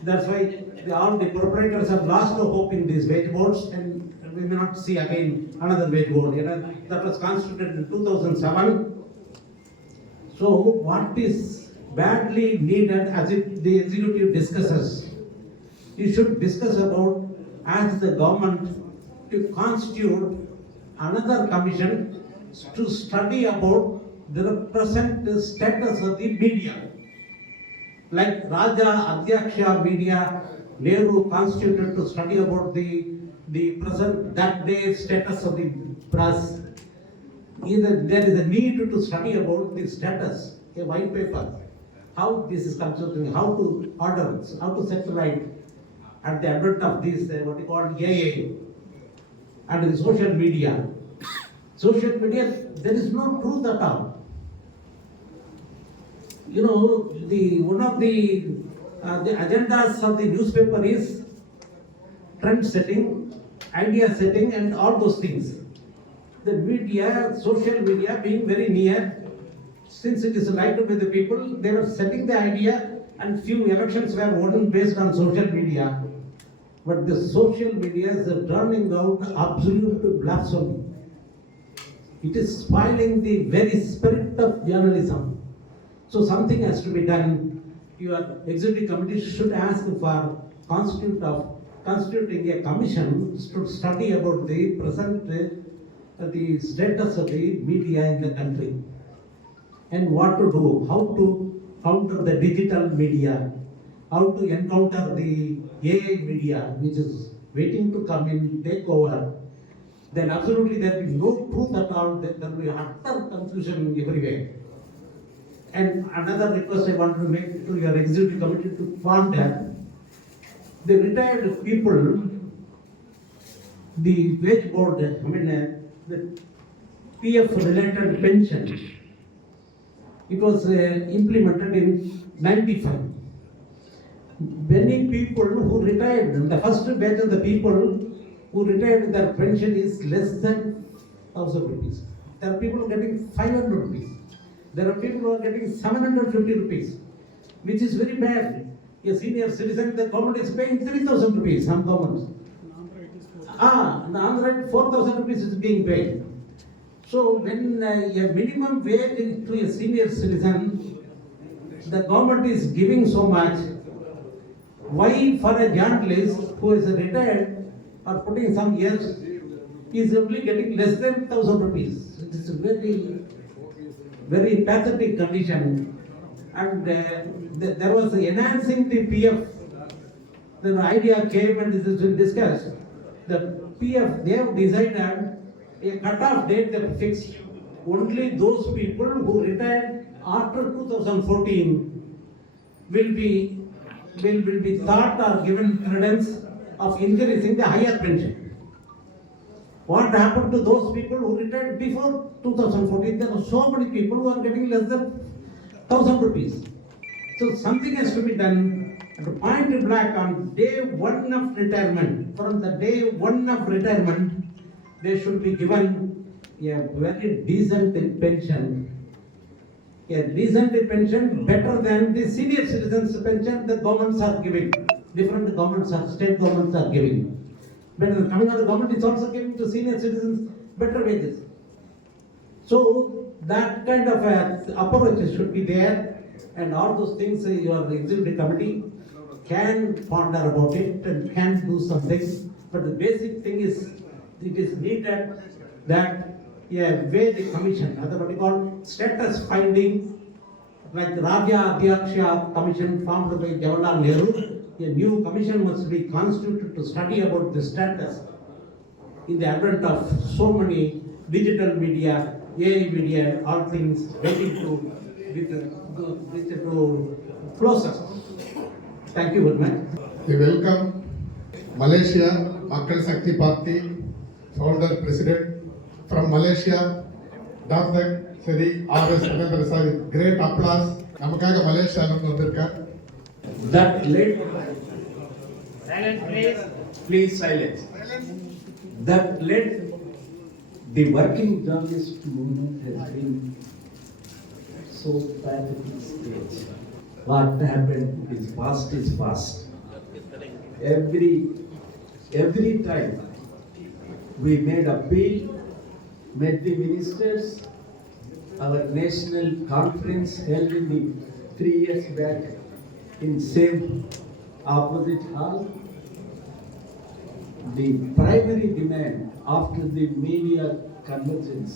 That's why all the proprietors have lost the hope in these wage boards, and we may not see again another wage board. That was constituted in 2007. So what is badly needed, as if the executive discusses, you should discuss about, as the government, to constitute another commission to study about the present status of the media. Like Raja Adhyaksha media, Nehru constituted to study about the present that day status of the press. Either there is a need to study about the status, a white paper, how this is constituting, how to order, how to set right at the advent of this, what you call AA, and the social media. Social media, there is no truth at all. You know, one of the agendas of the newspaper is trend setting, idea setting, and all those things. The media, social media being very near, since it is liked by the people, they were setting the idea, and few elections were won based on social media. But the social media is turning out absolute blasphemy. It is spoiling the very spirit of journalism. So something has to be done. Your executive committee should ask for constituting a commission to study about the present the status of the media in the country, and what to do, how to counter the digital media, how to encounter the AI media, which is waiting to come in, take over. Then absolutely there will be no truth at all, there will be utter confusion everywhere. And another request I want to make to your executive committee to ponder the retired people, the wage board, the PF related pension. It was implemented in 95. Many people who retired, the first batch of the people who retired, their pension is less than 1,000 rupees. There are people who are getting 500 rupees. There are people who are getting 750 rupees, which is very bad. A senior citizen, the government is paying 3,000 rupees, some governments. And the other 4,000 rupees is being paid. So when a minimum wage to a senior citizen, the government is giving so much, why for a journalist who is retired or putting some years, is only getting less than 1,000 rupees. It is a very, very pathetic condition. And there was enhancing the PF. The idea came and this has been discussed. The PF, they have decided a cut-off date they fixed. Only those people who retired after 2014 will be thought or given credence of increasing the higher pension. What happened to those people who retired before 2014? There are so many people who are getting less than 1,000 rupees. So something has to be done. And point blank, on day one of retirement, from the day one of retirement, they should be given a very decent pension. a decent pension better than the senior citizens pension the governments are giving. Different governments are, state governments are giving. But the Tamil Nadu government is also giving to senior citizens better wages. So that kind of approach should be there, and all those things your executive committee can ponder about it and can do something. But the basic thing is, it is needed that where the commission, what we call status finding, like the Raja Adhyaksha Commission formed by Jawaharlal Nehru, a new commission must be constituted to study about the status in the advent of so many digital media, AI media, all things waiting to closer. Thank you very much. We welcome Malaysia Makkal Shakti Party founder president from Malaysia, Dr. Shri R.S. Anandra sir. Great applause. நமக்காக மலேசியால இருந்து வந்திருக்கார். That led. Silence, please. Please silence. That led the working journalist movement has been so bad at this stage. What happened is past. Every time we made appeal, met the ministers, our national conference held in the 3 years back in same opposite hall. The primary demand after the media convergence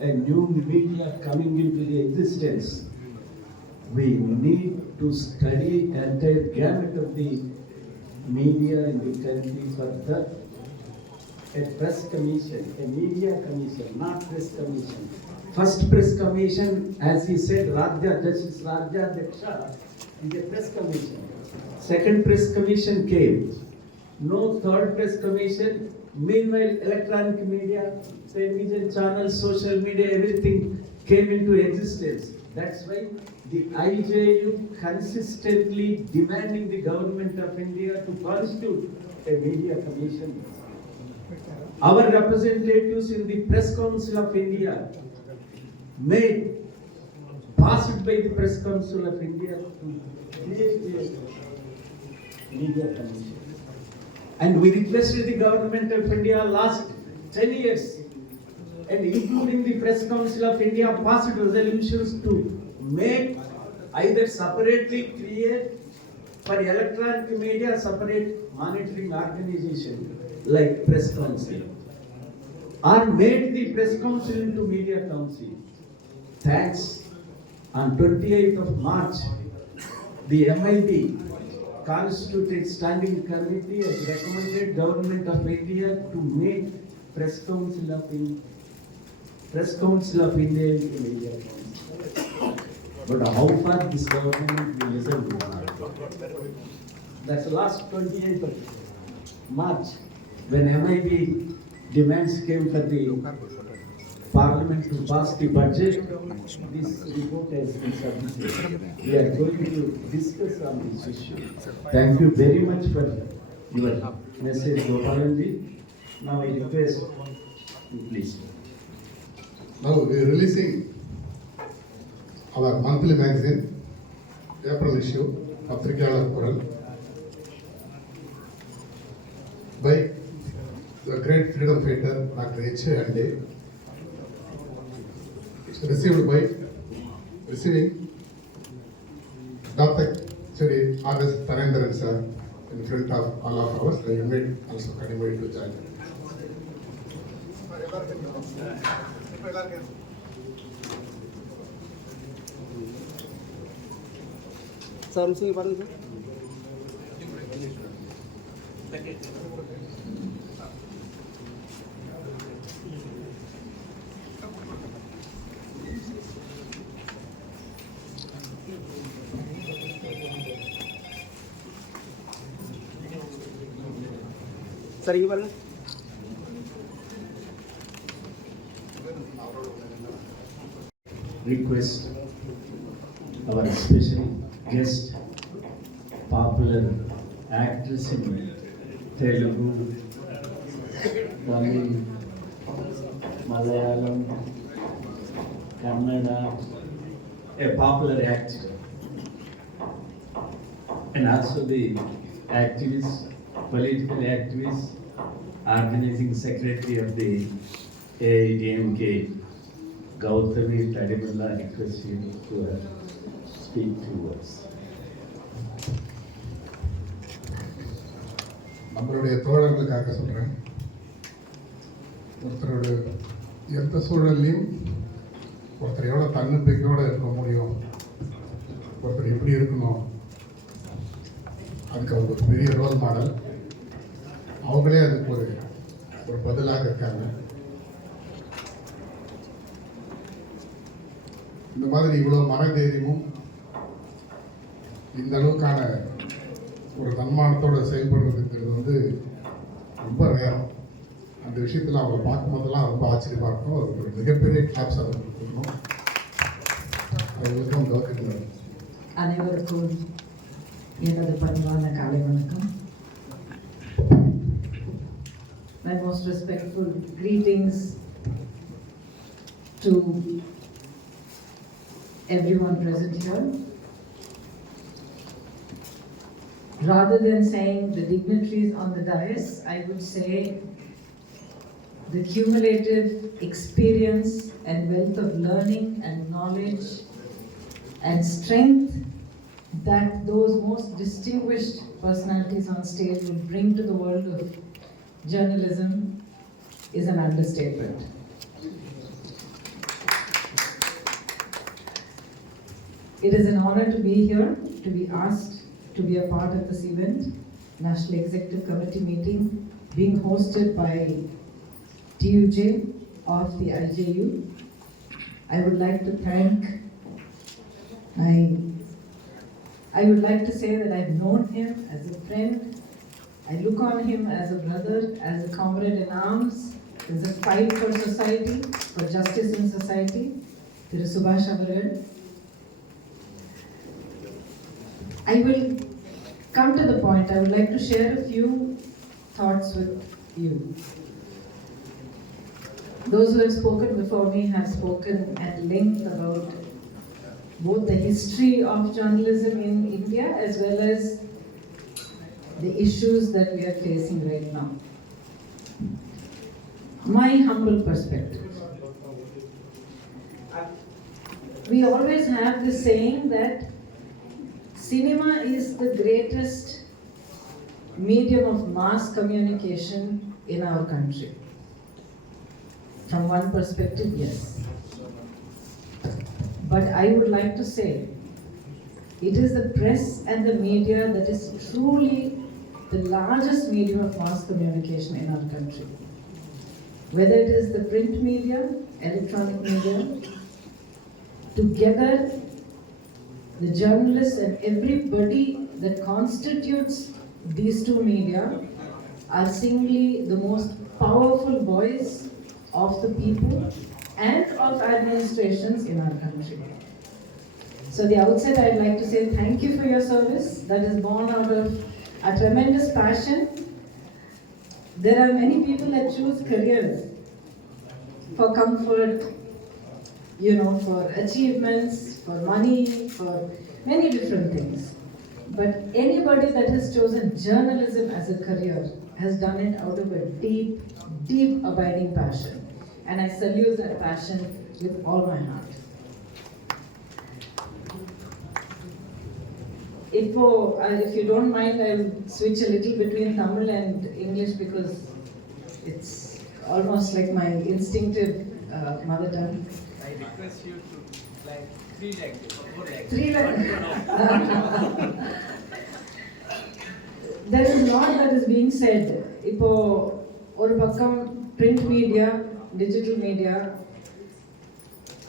and new media coming into the existence, we need to study entire gamut of the media in the country for that. A press commission, a media commission, not press commission. First press commission, as he said, Justice Raja Deksha is a press commission. Second press commission came. No third press commission. Meanwhile, electronic media, television channels, social media, everything came into existence. That's why the IJU consistently demanding the government of India to constitute a media commission. Our representatives in the Press Council of India passed by the Press Council of India to create a media commission. And we requested the government of India last 10 years, and including the Press Council of India passed resolutions to make either separately create for electronic media separate monitoring organization like Press Council, or made the Press Council into Media Council. Thanks. On 28th of March, the MIB constituted standing committee has recommended government of India to make Press Council of India into Media Council. But how far this government will listen to that? That's last 28th of March, when MIB demands came for the Parliament to pass the budget. This report has been submitted. We are going to discuss on this issue. Thank you very much for your message, Gautami. Now I request you, please. Now we are releasing our monthly magazine, April issue, Patrikayalar Kural, by the great freedom fighter Dr. H.A. Receiving Dr. Shri R.S. Tarendran sir in front of all of us. I invite also Tadimalla to join. Sir, pardon, sir. Sir, you pardon. Request our special guest, popular actress in Telugu, Tamil, Malayalam, Kannada, a popular actor, and also the activist, political activist, organizing secretary of the AIDMK, Gautami, Tadimalla, request you to speak few words. நம்மளுடைய தோழர்களுக்காக சொல்கிறேன். ஒருத்தரோட எந்த சூழல்லையும் ஒருத்தர் எவ்வளோ தன்னம்பிக்கையோடு இருக்க முடியும், ஒருத்தர் எப்படி இருக்கணும், அதுக்கு அவங்க ஒரு பெரிய ரோல் மாடல். அவங்களே அதுக்கு ஒரு பதிலாக இருக்காங்க. இந்த மாதிரி இவ்வளோ மனதைரியமும் இந்த அளவுக்கான ஒரு தன்மானத்தோடு செயல்படுறதுங்கிறது ரொம்ப ரேரம். அந்த விஷயத்தில் அவங்க பார்க்கும்போதெல்லாம் ரொம்ப ஆச்சரியமாக இருக்கும். அது ஒரு மிகப்பெரிய கிளாப்ஸ் அதை கொடுக்கணும். அவங்களுக்கும் கவர்மெண்ட் அனைவருக்கும் எனது பணிவான காலை வணக்கம். My most respectful greetings to everyone present here. Rather than saying the dignitaries on the dais, I would say the cumulative experience and wealth of learning and knowledge and strength that those most distinguished personalities on stage will bring to the world of journalism is an understatement. It is an honor to be here, to be asked to be a part of this event, National Executive Committee meeting being hosted by TUJ of the IJU. I would like to I would like to say that I've known him as a friend. I look on him as a brother, as a comrade in arms. There's a fight for society, for justice in society. Subash Avarel. I will come to the point. I would like to share a few thoughts with you. Those who have spoken before me have spoken at length about both the history of journalism in India as well as the issues that we are facing right now. My humble perspective. We always have this saying that cinema is the greatest medium of mass communication in our country. From one perspective, yes. But I would like to say, it is the press and the media that is truly the largest medium of mass communication in our country. Whether it is the print media, electronic media, together the journalists and everybody that constitutes these two media are singly the most powerful voice of the people and of administrations in our country. So the outset I'd like to say thank you for your service that is born out of a tremendous passion. There are many people that choose careers for comfort, for achievements, for money, for many different things. But anybody that has chosen journalism as a career has done it out of a deep, deep abiding passion. And I salute that passion with all my heart. If you don't mind, I'll switch a little between Tamil and English because it's almost like my instinctive mother tongue. I request you to like 3 languages, 4 languages. 3 languages. There is a lot that is being said. இப்போ ஒரு பக்கம் print media, digital media,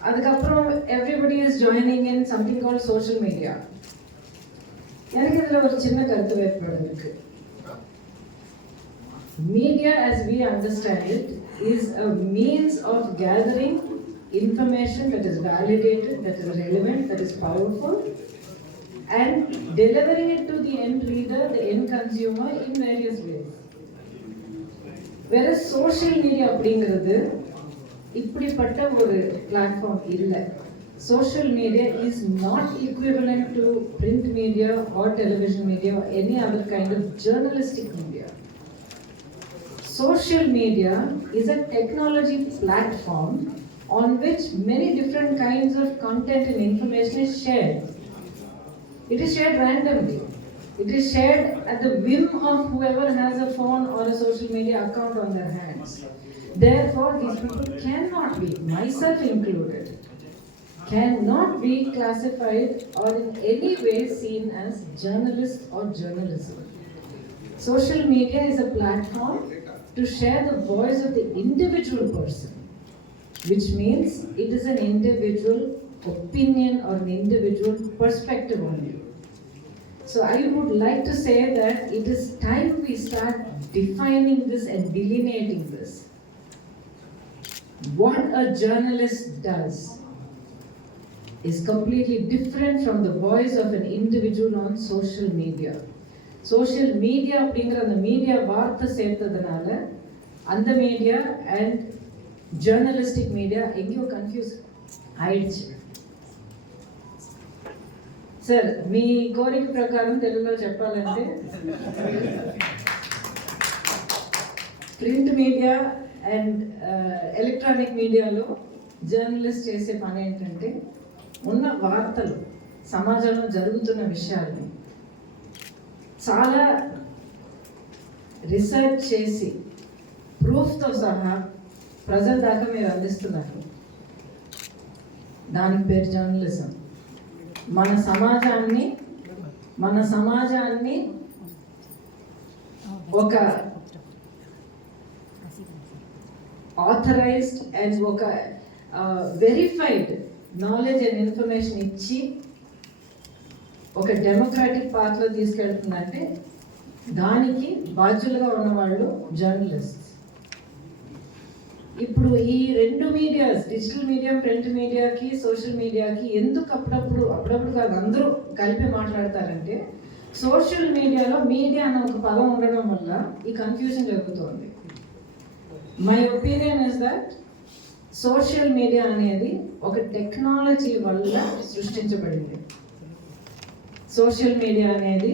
அதுக்கப்புறம் everybody is joining in something called social media. எனக்கு இதுல ஒரு சின்ன கருத்து வேறுபாடு இருக்கு. Media as we understand it is a means of gathering information that is validated, that is relevant, that is powerful, and delivering it to the end reader, the end consumer in various ways. Whereas social media அப்படிங்கிறது இப்படிப்பட்ட ஒரு platform இல்லை. social media is not equivalent to print media or television media or any other kind of journalistic media. Social media is a technology platform on which many different kinds of content and information is shared. It is shared randomly. It is shared at the whim of whoever has a phone or a social media account on their hands. Therefore, these people cannot be, myself included, cannot be classified or in any way seen as journalists or journalism. Social media is a platform to share the voice of the individual person, which means it is an individual opinion or an individual perspective only. So I would like to say that it is time we start defining this and delineating this. What a journalist does is completely different from the voice of an individual on social media. Social media அப்படிங்கிற அந்த media வார்த்தை சேர்த்ததுனால அந்த media and journalistic media எங்கேயோ confuse ఆయిడ్చి sir మీ కోరిక ప్రకారం తెలుగులో చెప్పాలంటే print media and electronic మీడియాలో జర్నలిస్ట్ చేసే పని ఏంటంటే ఉన్న వార్తలు సమాజంలో జరుగుతున్న విషయాల్ని చాలా రీసెర్చ్ చేసి ప్రూఫ్తో సహా ప్రజల దాకా మీరు అందిస్తున్నారు. దానికి పేరు జర్నలిజం. మన సమాజాన్ని ఒక ఆథరైజ్డ్ అండ్ ఒక వెరిఫైడ్ నాలెడ్జ్ అండ్ ఇన్ఫర్మేషన్ ఇచ్చి ఒక డెమోక్రాటిక్ పాత్రలో తీసుకెళ్తుందంటే దానికి బాధ్యులుగా ఉన్నవాళ్ళు జర్నలిస్ట్. ఇప్పుడు ఈ రెండు మీడియాస్, డిజిటల్ మీడియా, ప్రింట్ మీడియాకి, సోషల్ మీడియాకి ఎందుకు అప్పుడప్పుడు కాదు అందరూ కలిపి మాట్లాడతారంటే సోషల్ మీడియాలో మీడియా అన్న ఒక పదం ఉండడం వల్ల ఈ కన్ఫ్యూజన్ జరుగుతుంది. My opinion is that social media అనేది ఒక టెక్నాలజీ వల్ల సృష్టించబడింది. సోషల్ మీడియా అనేది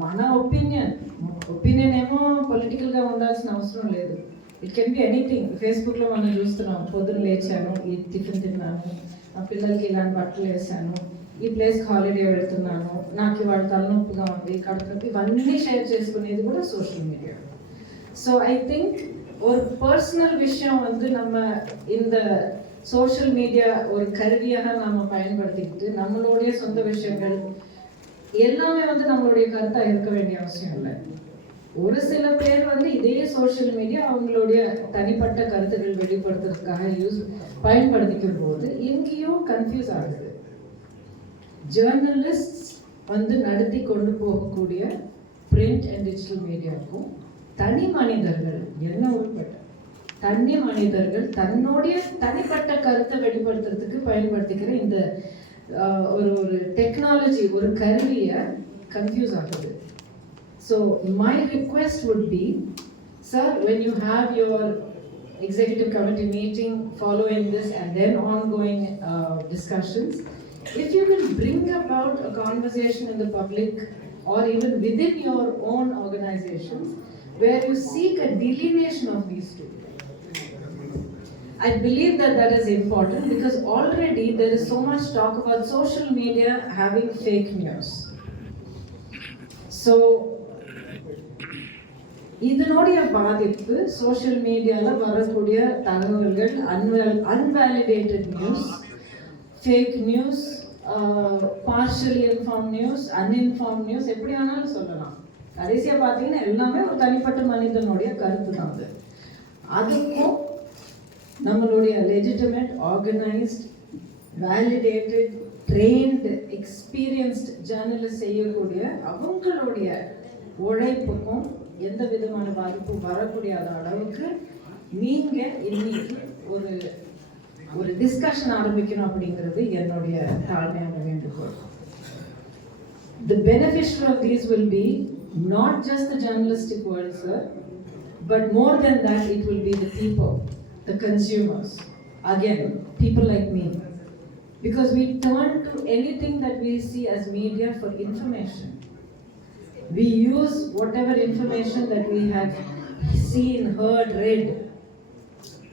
మన ఒపీనియన్ ఏమో పొలిటికల్గా ఉండాల్సిన అవసరం లేదు. It can be anything. ఫేస్బుక్లో మనం చూస్తున్నాం, పొద్దున్న లేచాను, ఈ టిఫిన్ తిన్నాను, నా పిల్లలకి ఇలాంటి బట్టలు వేసాను, ఈ ప్లేస్కి హాలిడే వెళ్తున్నాను, నాకు ఇవాళ తలనొప్పిగా ఉంది, కడుపు నొప్పి, ఇవన్నీ షేర్ చేసుకునేది కూడా social media. So I think ஒரு பர்சனல் விஷயம் நம்ம இந்த சோஷியல் மீடியா ஒரு கருவியாக நாம் பயன்படுத்திக்கிட்டு நம்மளுடைய சொந்த விஷயங்கள் எல்லாமே நம்மளுடைய கருத்தாக இருக்க வேண்டிய அவசியம் இல்லை. ஒரு சில பேர் இதே சோஷியல் மீடியா அவங்களுடைய தனிப்பட்ட கருத்துக்கள் வெளிப்படுத்துறதுக்காக பயன்படுத்திக்கும் போது எங்கேயோ கன்ஃபியூஸ் ஆகுது. ஜேர்னலிஸ்ட் நடத்தி கொண்டு போகக்கூடிய பிரிண்ட் அண்ட் டிஜிட்டல் மீடியாவுக்கும் தனி மனிதர்கள் என்ன உட்பட்ட தனி மனிதர்கள் தன்னுடைய தனிப்பட்ட கருத்தை வெளிப்படுத்துறதுக்கு பயன்படுத்திக்கிற இந்த ஒரு டெக்னாலஜி, ஒரு கருவியை கன்ஃபியூஸ் ஆகுது. So my request would be, sir, when you have your executive committee meeting following this and then ongoing discussions, if you can bring about a conversation in the public or even within your own organizations where you seek a delineation of these two. I believe that is important because already there is so much talk about social media having fake news. So இதனுடைய பாதிப்பு social மீடியாவில் வரக்கூடிய தகவல்கள் unvalidated news, fake news, partially inform news, uninform news, எப்படி வேணாலும் சொல்லலாம். கடைசியாக பார்த்தீங்கன்னா எல்லாமே ஒரு தனிப்பட்ட மனிதனுடைய கருத்து தான். அதுக்கும் நம்மளுடைய legitimate, organised, validated, trained, experienced journalist செய்யக்கூடிய அவங்களுடைய உழைப்புக்கும் எந்த விதமான பாதிப்பு வரக்கூடிய அளவுக்கு நீங்கள் இன்னைக்கு ஒரு டிஸ்கஷன் ஆரம்பிக்கணும் அப்படிங்கிறது என்னுடைய தாழ்மையான வேண்டுகோள். The beneficiary of these will be not just the journalistic world, sir, but more than that it will be the people, the consumers, again people like me because we turn to anything that we see as media for information. We use whatever information that we have seen, heard, read,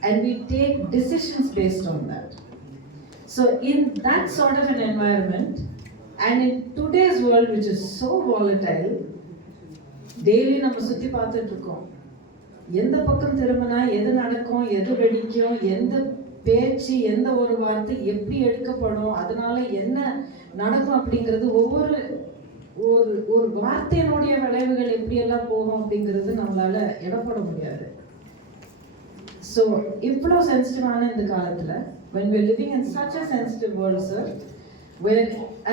and we take decisions based on that. So in that sort of an environment, and in today's world which is so volatile, daily நம்ம சுத்தி பார்த்துட்டு இருக்கோம். எந்த பக்கம் திரும்பினா எது நடக்கும், எது வெடிக்கும், எந்த பேச்சு, எந்த ஒரு வார்த்தை எப்படி எடுக்கப்படும், அதனால என்ன நடக்கும் அப்படிங்கிறது ஒவ்வொரு ஒரு வார்த்தையினுடைய விளைவுகள் எப்படியெல்லாம் போகும் அப்படிங்கிறது நம்மளால எடப்பட முடியாது. ஸோ இவ்வளோ சென்சிட்டிவான இந்த காலத்தில், when we're living in such a sensitive world, sir, where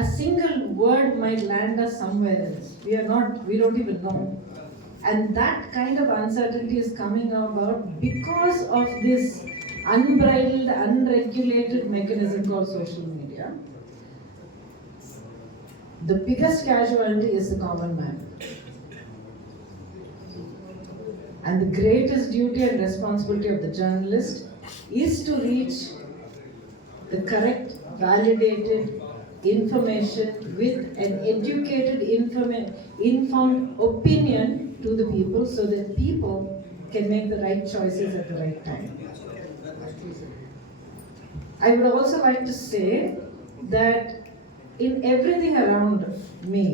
a single word might land us somewhere else, we don't even know. And that kind of uncertainty is coming about because of this unbridled, unregulated mechanism called social media. The biggest casualty is the common man. And the greatest duty and responsibility of the journalist is to reach the correct, validated information with an educated, informed opinion to the people, so that people can make the right choices at the right time. I would also like to say that in everything around me,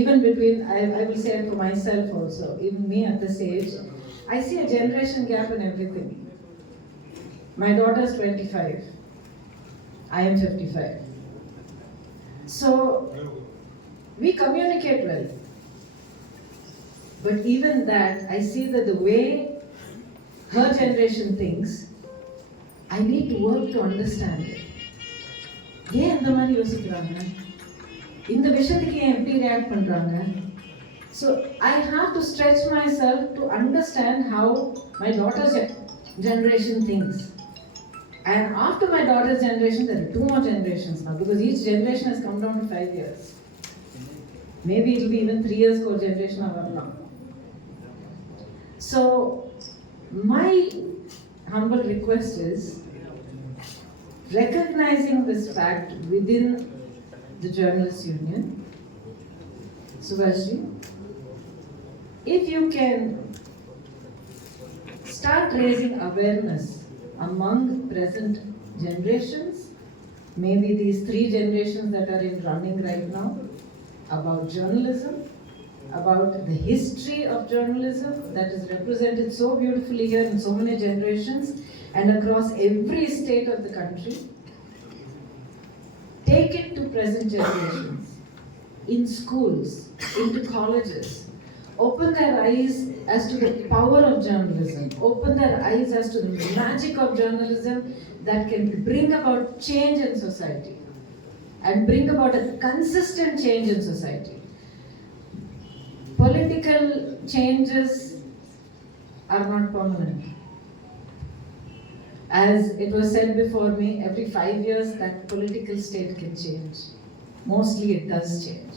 even between, I will say it for myself also, even me at this age, I see a generation gap in everything. My daughter is 25. I am 55. So, we communicate well. But even that, I see that the way her generation thinks, I need to work to understand it. ஏன் இந்த மாதிரி யோசிக்கிறாங்க, இந்த விஷயத்துக்கு ஏன் எப்படி react பண்றாங்க? So I have to stretch myself to understand how my daughter's generation thinks. And after my daughter's generation, there are 2 more generations now, because each generation has come down to 5 years. Maybe it will be even 3 years for generation of now. So my humble request is recognizing this fact within the Journalists Union. Subash, if you can start raising awareness among present generations, maybe these 3 generations that are in running right now, about journalism, about the history of journalism that is represented so beautifully here in so many generations and across every state of the country, take it to present generations, in schools, into colleges, open their eyes as to the power of journalism, open their eyes as to the magic of journalism that can bring about change in society and bring about a consistent change in society. Political changes are not permanent. As it was said before me, every 5 years that political state can change. Mostly it does change.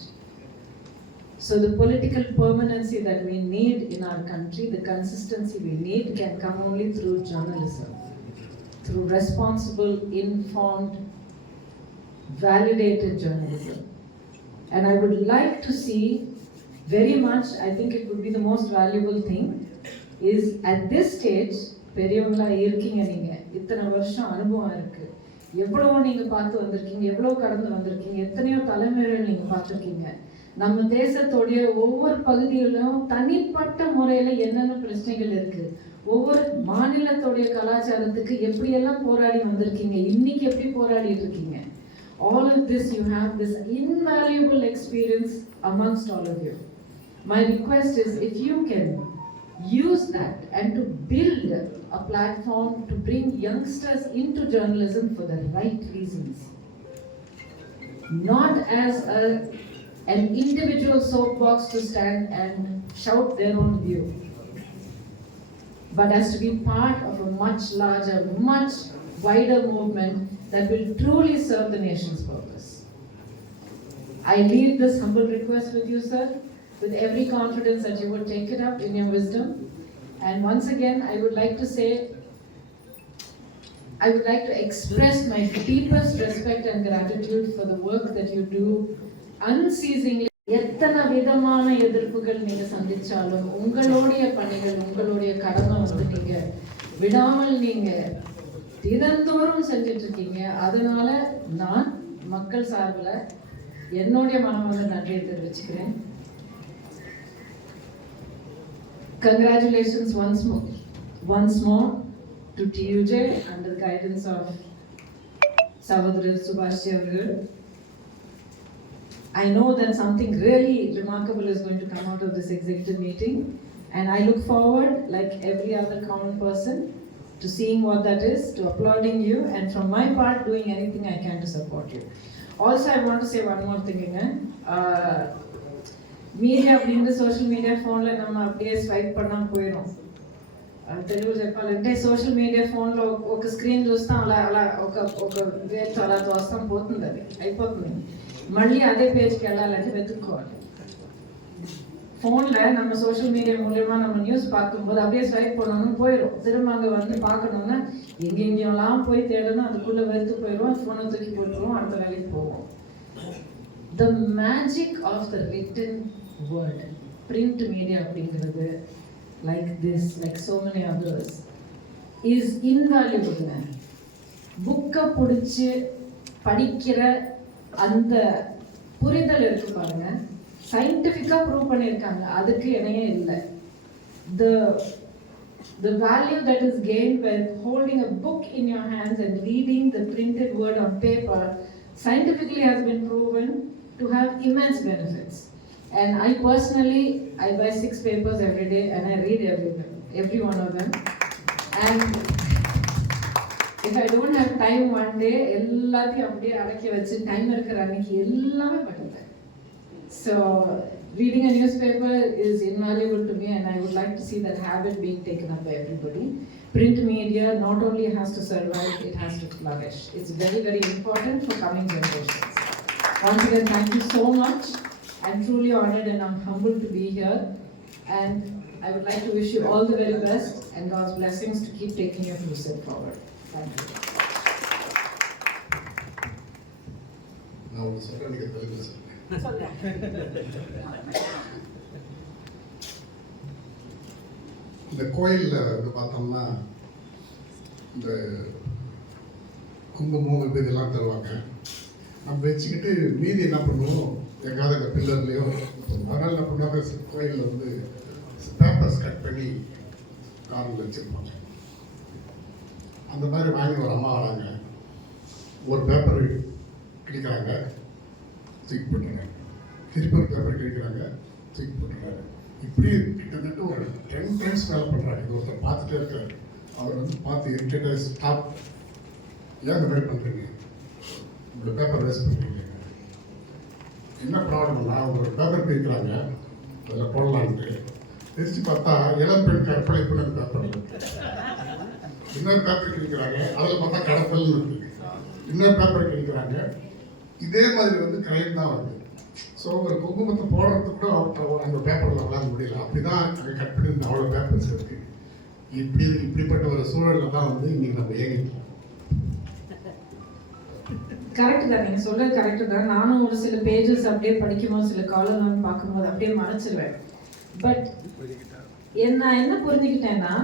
So the political permanency that we need in our country, the consistency we need, can come only through journalism, through responsible, informed, validated journalism. And I would like to see very much, I think it would be the most valuable thing, is at this stage, பெரியவங்களா இருக்கீங்க, நீங்க இத்தனை வருஷம் அனுபவம் இருக்கு, எவ்வளவோ நீங்க பார்த்து வந்திருக்கீங்க, எவ்வளவு கடந்து வந்திருக்கீங்க, எத்தனையோ தலைமுறைகள் நீங்க பார்த்துருக்கீங்க. நம்ம தேசத்தோடைய ஒவ்வொரு பகுதியிலும் தனிப்பட்ட முறையில என்னென்ன பிரச்சனைகள் இருக்கு, ஒவ்வொரு மாநிலத்தோடைய கலாச்சாரத்துக்கு எப்படியெல்லாம் போராடி வந்திருக்கீங்க, இன்னைக்கு எப்படி போராடிட்டு இருக்கீங்க. All of this, you have this invaluable experience amongst all of you. My request is, if you can use that and to build a platform to bring youngsters into journalism for the right reasons, not as an individual soapbox to stand and shout their own view, but as to be part of a much larger, much wider movement that will truly serve the nation's purpose. I leave this humble request with you, sir, with every confidence that you will take it up in your wisdom. And once again, I would like to say, I would like to express my deepest respect and gratitude for the work that you do unceasingly. எத்தனை விதமான எதிர்ப்புகள் நீங்க சந்திச்சாலும் உங்களுடைய பணிகள், உங்களுடைய கடமை வந்து நீங்க விடாமல் நீங்க தினந்தோறும் செஞ்சுட்டு இருக்கீங்க. அதனால நான் மக்கள் சார்பில் என்னுடைய மனமார்ந்த நன்றியை தெரிவிச்சுக்கிறேன். Congratulations once more to TUJ under the guidance of Sevagan Subash. I know that something really remarkable is going to come out of this executive meeting, and I look forward, like every other common person, to seeing what that is, to applauding you, and from my part, doing anything I can to support you. Also, I want to say one more thing. Media, the social media phone, we update swipe panna poirom. Telugu చెప్పాలంటే social media ఫోన్లో ఒక screen చూస్తాం, అలా ఒక వేలు అలా చూస్తాం, పోతుంది, అది అయిపోతుంది. మళ్ళీ అదే పేజ్కి వెళ్ళాలంటే వెతుక్కోవాలి. ஃபோனில் நம்ம சோஷியல் மீடியா மூலயமா நம்ம நியூஸ் பார்க்கும்போது அப்படியே ஸ்வைப் பண்ணணும், போயிடும். திரும்ப அங்கே வந்து பார்க்கணுன்னா எங்கெங்கெல்லாம் போய் தேடணும், அதுக்குள்ளே வெறுத்து போயிடுவோம், ஃபோனை தூக்கி போட்டுருவோம், அடுத்த வேலைக்கு போவோம். The magic of the written world, print media அப்படிங்கிறது, like this, like so many others, is invaluable. புக்கை பிடிச்சி படிக்கிற அந்த புரிதல் இருக்கு பாருங்க, சயின்டிஃபிக்காக ப்ரூவ் பண்ணியிருக்காங்க, அதுக்கு இணையே இல்லை. The value that is gained by holding a book in your hands and reading the printed word on paper scientifically has been proven to have immense benefits. And I personally, I buy 6 papers every day and I read every one of them. And if I don't have time one day, எல்லாத்தையும் அப்படியே அடக்கி வச்சு time இருக்கிற அன்னைக்கு எல்லாமே படிப்பேன். So reading a newspaper is invaluable to me, and I would like to see that habit being taken up by everybody. Print media not only has to survive, it has to flourish. It's very, very important for coming generations. Once again, thank you so much. I'm truly honored and I'm humbled to be here, and I would like to wish you all the very best and God's blessings to keep taking your crusade forward. Thank you. Now, இந்த கோயிலில் வந்து பார்த்தோம்னா இந்த குங்குமம் இதெல்லாம் தருவாங்க. நம்ம வச்சுக்கிட்டு மீதி என்ன பண்ணுவோம், எங்காவது இந்த பில்லர்லேயோ. அதனால் என்ன பண்ணுவாங்க, கோயிலில் வந்து பேப்பர்ஸ் கட் பண்ணி காரில் வச்சுருப்பாங்க. அந்த மாதிரி வாங்கி ஒரு அம்மா வராங்க, ஒரு பேப்பர் கிழிக்கிறாங்க, தூக்கி போட்டுறாங்க, திருப்பி ஒரு பேப்பர் கிழிக்கிறாங்க, தூக்கி போட்டுறாங்க. இப்படி கிட்டத்தட்ட ஒரு 10 டைம்ஸ் வேலை பண்ணுறாங்க. இது ஒருத்தர் பார்த்துட்டே இருக்காரு. அவர் வந்து பார்த்து இரிட்டேட்டாக ஸ்டாப், ஏன் இந்த மாதிரி பண்ணுறீங்க, உங்களோட பேப்பர் வேஸ்ட் பண்ணுறீங்க, என்ன ப்ராப்ளம்னா ஒரு பேப்பர் பிரிக்கிறாங்க, அதில் போடலான்ட்டு பிரித்து பார்த்தா இளம்பெண் கற்பழிப்புன்னு அந்த பேப்பரில் இருக்குது. இன்னொரு பேப்பர் கிழிக்கிறாங்க, அதில் பார்த்தா கடத்தல்னு இருக்குது. இன்னொரு பேப்பர் கிழிக்கிறாங்க, இதே மாதிரி வந்து கிரைம் தான் வருது. ஸோ ஒரு குங்குமத்தை போடுறதுக்கு கூட அந்த பேப்பரில் விளாட முடியல. அப்படி தான் அங்கே கட் பண்ணி அவ்வளோ பேப்பர்ஸ் இருக்குது. இப்படிப்பட்ட ஒரு சூழலில் தான் வந்து இன்றைக்கி நம்ம இயங்கிக்கலாம். கரெக்டு தான், நீங்கள் சொல்கிறது கரெக்டு தான். நானும் ஒரு சில பேஜஸ் அப்படியே படிக்கும்போது, சில காலம் பார்க்கும்போது அப்படியே மறைச்சிருவேன். பட் நான் என்ன புரிஞ்சுக்கிட்டேன்னா,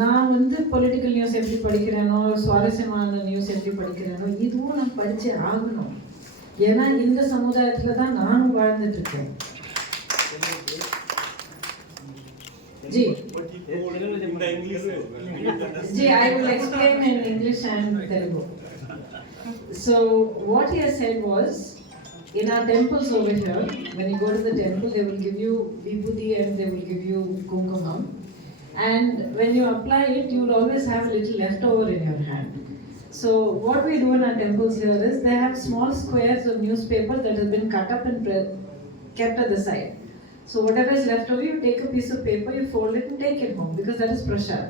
நான் வந்து பொலிட்டிக்கல் நியூஸ் எப்படி படிக்கிறேனோ, சுவாரஸ்யமான நியூஸ் எப்படி படிக்கிறேனோ, இதுவும் நான் படித்தே ஆகணும். ஏன்னா இந்த சமுதாயத்தில் தான் நானும் வாழ்ந்துட்டு இருக்கேன். जी, I will explain in English and Telugu. So what he has said was, in our temples over here, when you go to the temple, they will give you vibhuti and they will give you kumkumam. And when you apply it, you will always have a little leftover in your hand. So what we do in our temples here is, they have small squares of newspaper that has been cut up and kept at the side. So whatever is left over, you take a piece of paper, you fold it and take it home, because that is prasad.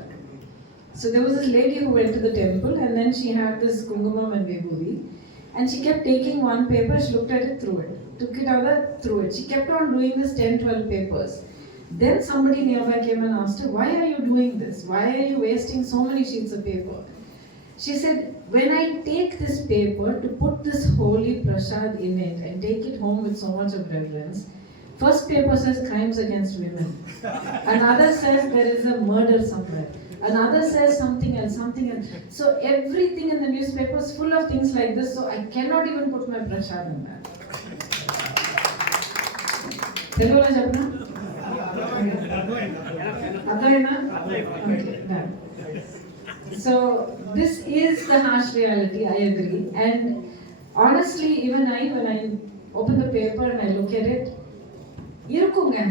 So there was this lady who went to the temple, and then she had this kumkumam and vibhuti, and she kept taking one paper, she looked at it, threw it, took it out, threw it. She kept on doing this 10-12 papers. Then somebody nearby came and asked her, why are you doing this? Why are you wasting so many sheets of paper? She said, when I take this paper to put this holy prasad in it and take it home with so much of reverence, first paper says crimes against women. Another says there is a murder somewhere. Another says something else, something else. So everything in the newspaper is full of things like this, so I cannot even put my prasad in that. Telugu la chapna? Adhaina? Okay, done. So this is the harsh reality, I agree. And honestly, even when I open the paper and I look at it,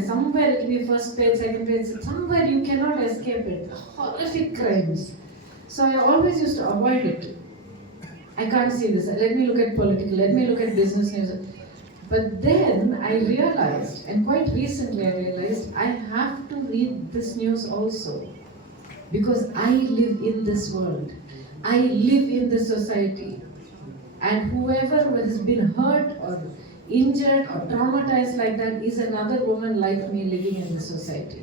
somewhere it will be first page, second page, somewhere you cannot escape it. Horrific crimes. So I always used to avoid it. I can't see this. Let me look at political, let me look at business news. But then I realized, and quite recently I realized, I have to read this news also. Because I live in this world. I live in this society. And whoever has been hurt or injured or traumatized like that is another woman like me living in this society.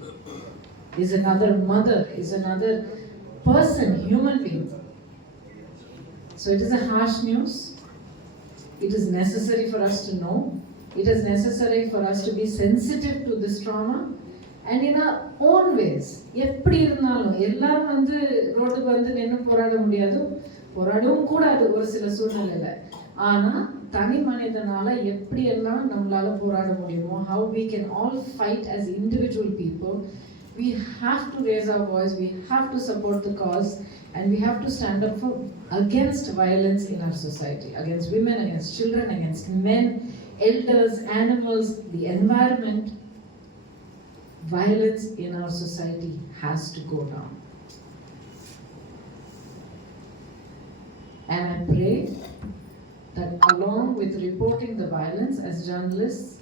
Is another mother, is another person, human being. So it is a harsh news. It is necessary for us to know. It is necessary for us to be sensitive to this trauma. And in our own ways, எப்படி இருந்தாலும் எல்லாரும் வந்து ரோடுக்கு வந்து நின்று போராட முடியாது, போராடவும் கூடாது ஒரு சில சூழ்நிலையில. ஆனா தனி மனிதனால எப்படி எல்லாம் நம்மளால போராட முடியுமோ, how we can all fight as individual people, we have to raise our voice, we have to support the cause, and we have to stand up for against violence in our society, against women, against children, against men, elders, animals, the environment. Violence in our society has to go down. And I pray that along with reporting the violence as journalists,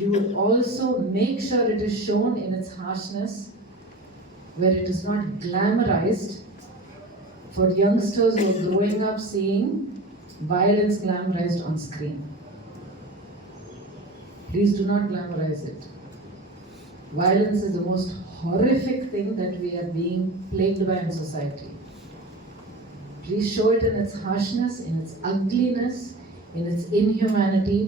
you will also make sure it is shown in its harshness, where it is not glamorized for youngsters who are growing up seeing violence glamorized on screen. Please do not glamorize it. Violence is the most horrific thing that we are being plagued by in society. Please show it in its harshness, in its ugliness, in its inhumanity,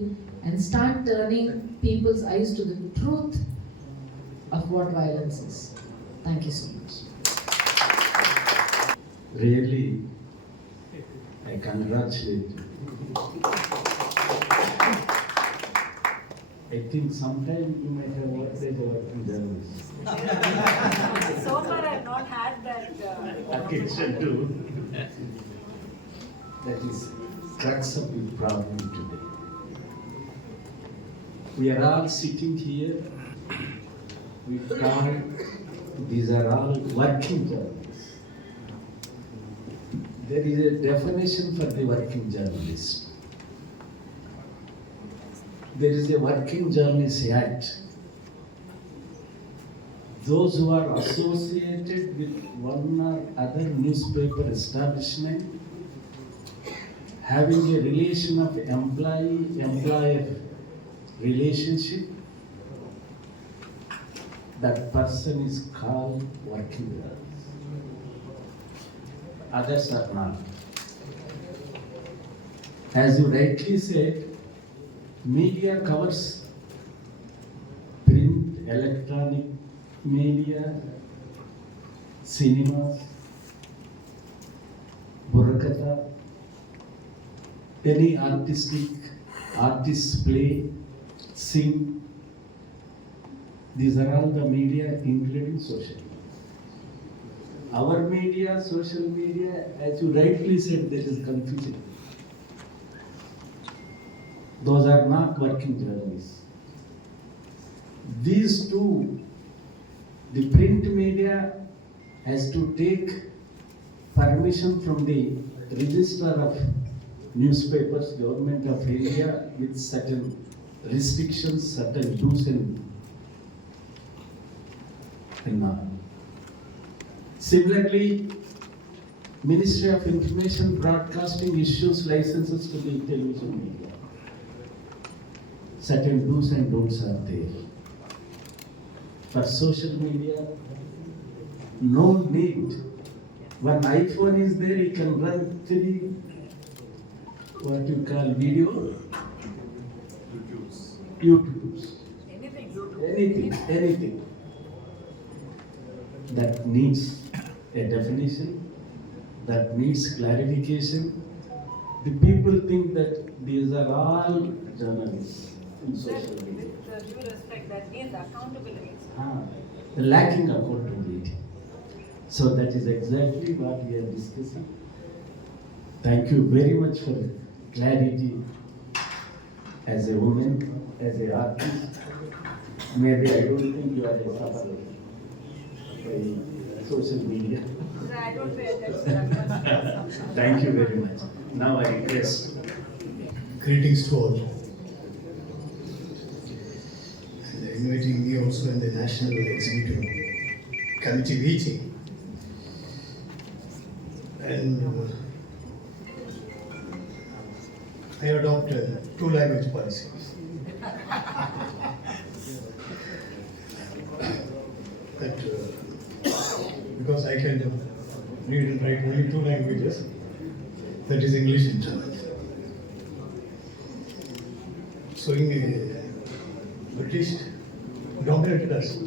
and start turning people's eyes to the truth of what violence is. Thank you so much. Really, I congratulate you. I think sometime you might have worked as a working journalist. So far I have not had that occasion to. That is crux of the problem today. We are all sitting here. We call these are all working journalists. There is a definition for the working journalist. There is a Working Journalists Act. Those who are associated with one or other newspaper establishment, having a relation of employee-employer relationship, that person is called working journalist. Others are not. As you rightly said, media covers print, electronic media, cinemas, burrakata, any artists play, sing. These are all the media, including social media. Our media, social media, as you rightly said, there is confusion. Those are not working journalists. These two, the print media has to take permission from the Register of Newspapers, Government of India, with certain restrictions, certain do's and all. Similarly, Ministry of Information Broadcasting issues licenses to the television media. Certain do's and don'ts are there. For social media, no need When iPhone is there, you can run 3, what you call video? YouTubes. Anything. That needs a definition, that needs clarification. The people think that these are all journalists in social media. With due respect, that means accountability. Lacking accountability. So that is exactly what we are discussing. Thank you very much for clarity as a woman, as an artist. Maybe I don't think you are a sufferer in social media. I don't pay attention. Thank you very much. Now I request. Greetings to all. And inviting me also in the National Executive Committee meeting. And I adopt a 2-language policy. That because I can read and write only 2 languages, that is English and Tamil. So British dominated us.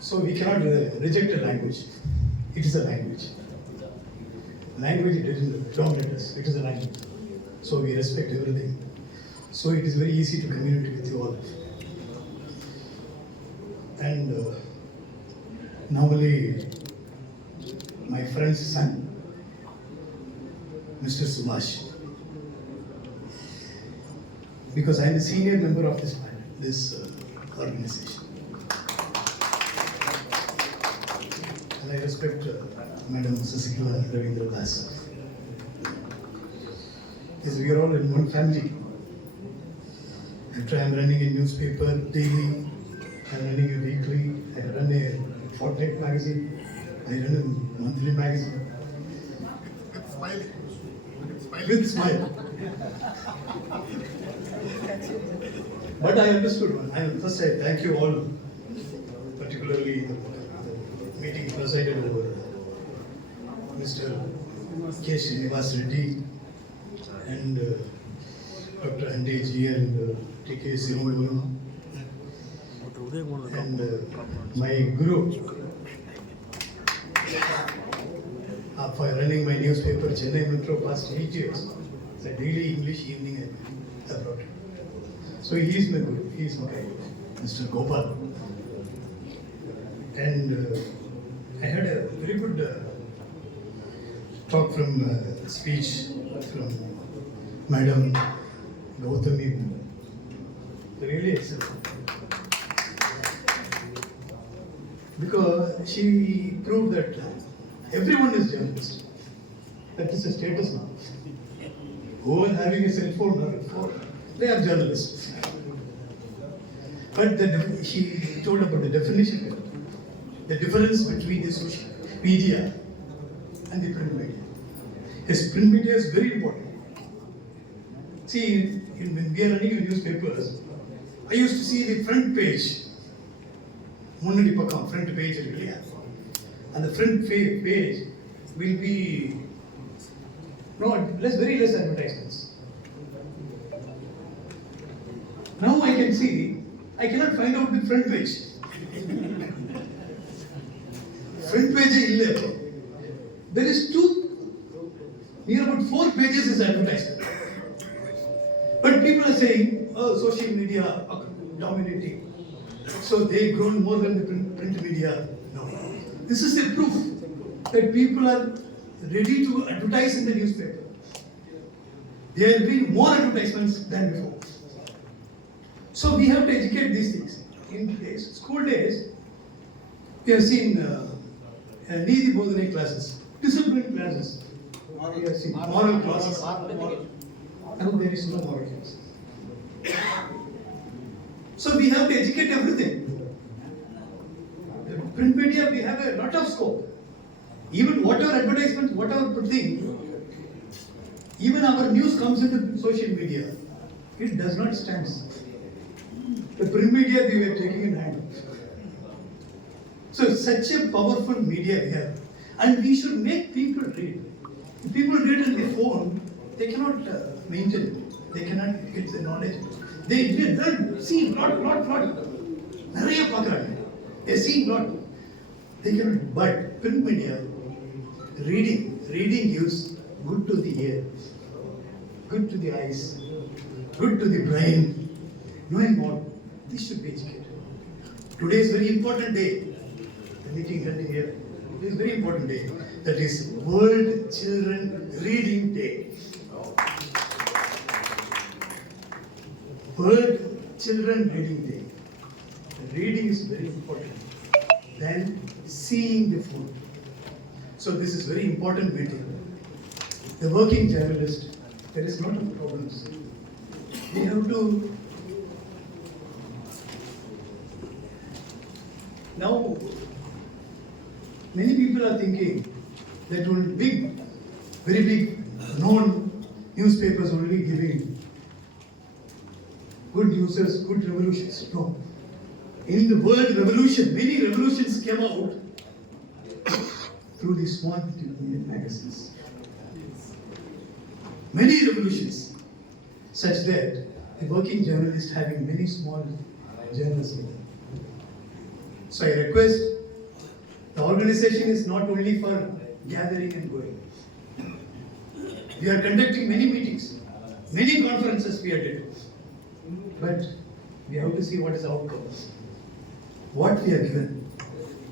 So we cannot reject a language. It is a language. Language doesn't dominate us. It is a language. So we respect everything. So it is very easy to communicate with you all. And normally, my friend's son, Mr. Subash, because I am a senior member of this organization. And I respect Madam Sasikala Ravindra Das. Yes, we are all in one family. After I am running a newspaper daily, I am running a weekly, I run a fortnight magazine, I run a monthly magazine. With smile. But I understood one. First I thank you all, particularly the meeting presided over Mr. K.Sreenivas Reddy and Dr. Andeji and K.Sreenivas and my guru for running my newspaper Chennai Metro past 8 years. It's a daily English evening I brought. So he is my guru, he is my Mr. Gopal. And I had a very good talk speech from Madam Gautami. Really excellent. Because she proved that everyone is journalist. That is a status now. Who are having a cell phone or a phone, they are journalists. But she told about the definition, the difference between the social media and the print media. Yes, print media is very important. See, when we are running newspapers, I used to see the front page. Front page, and the front page will be very less advertisements. Now I can see, I cannot find out the front page. Front page is there is near about 4 pages is advertisement. But people are saying, oh, social media are dominating. So they've grown more than the print media. No. This is the proof that people are ready to advertise in the newspaper. There have been more advertisements than before. So we have to educate these things. In school days, we have seen Needi Bodhane classes, discipline classes. We have seen moral classes. And there is no moral class. So we have to educate everything. The print media, we have a lot of scope. Even whatever advertisements, whatever thing, even our news comes into social media. It does not stand. The print media we were taking in hand. So such a powerful media we have. And we should make people read. If people read on their phone, they cannot maintain it. They cannot get the knowledge. They see lot. நிறைய பார்க்குறாங்க. They see lot. They cannot. But print media, reading gives good to the ear, good to the eyes, good to the brain. Knowing more, this should be educated. Today is very important day. The meeting held here. It is very important day. That is World Children Reading Day. World Children Reading Day. Reading is very important than seeing the food. So this is very important meeting. The working journalist, there is lot of problems. We have to now. Many people are thinking that very big, known newspapers only giving good news, good revolutions. No. In the world revolution, many revolutions came out through these small magazines. Many revolutions, such that the working journalist having many small journals with them. So I request, the organization is not only for gathering and going. We are conducting many meetings, many conferences we are doing. But we have to see what is the outcome. What we are given.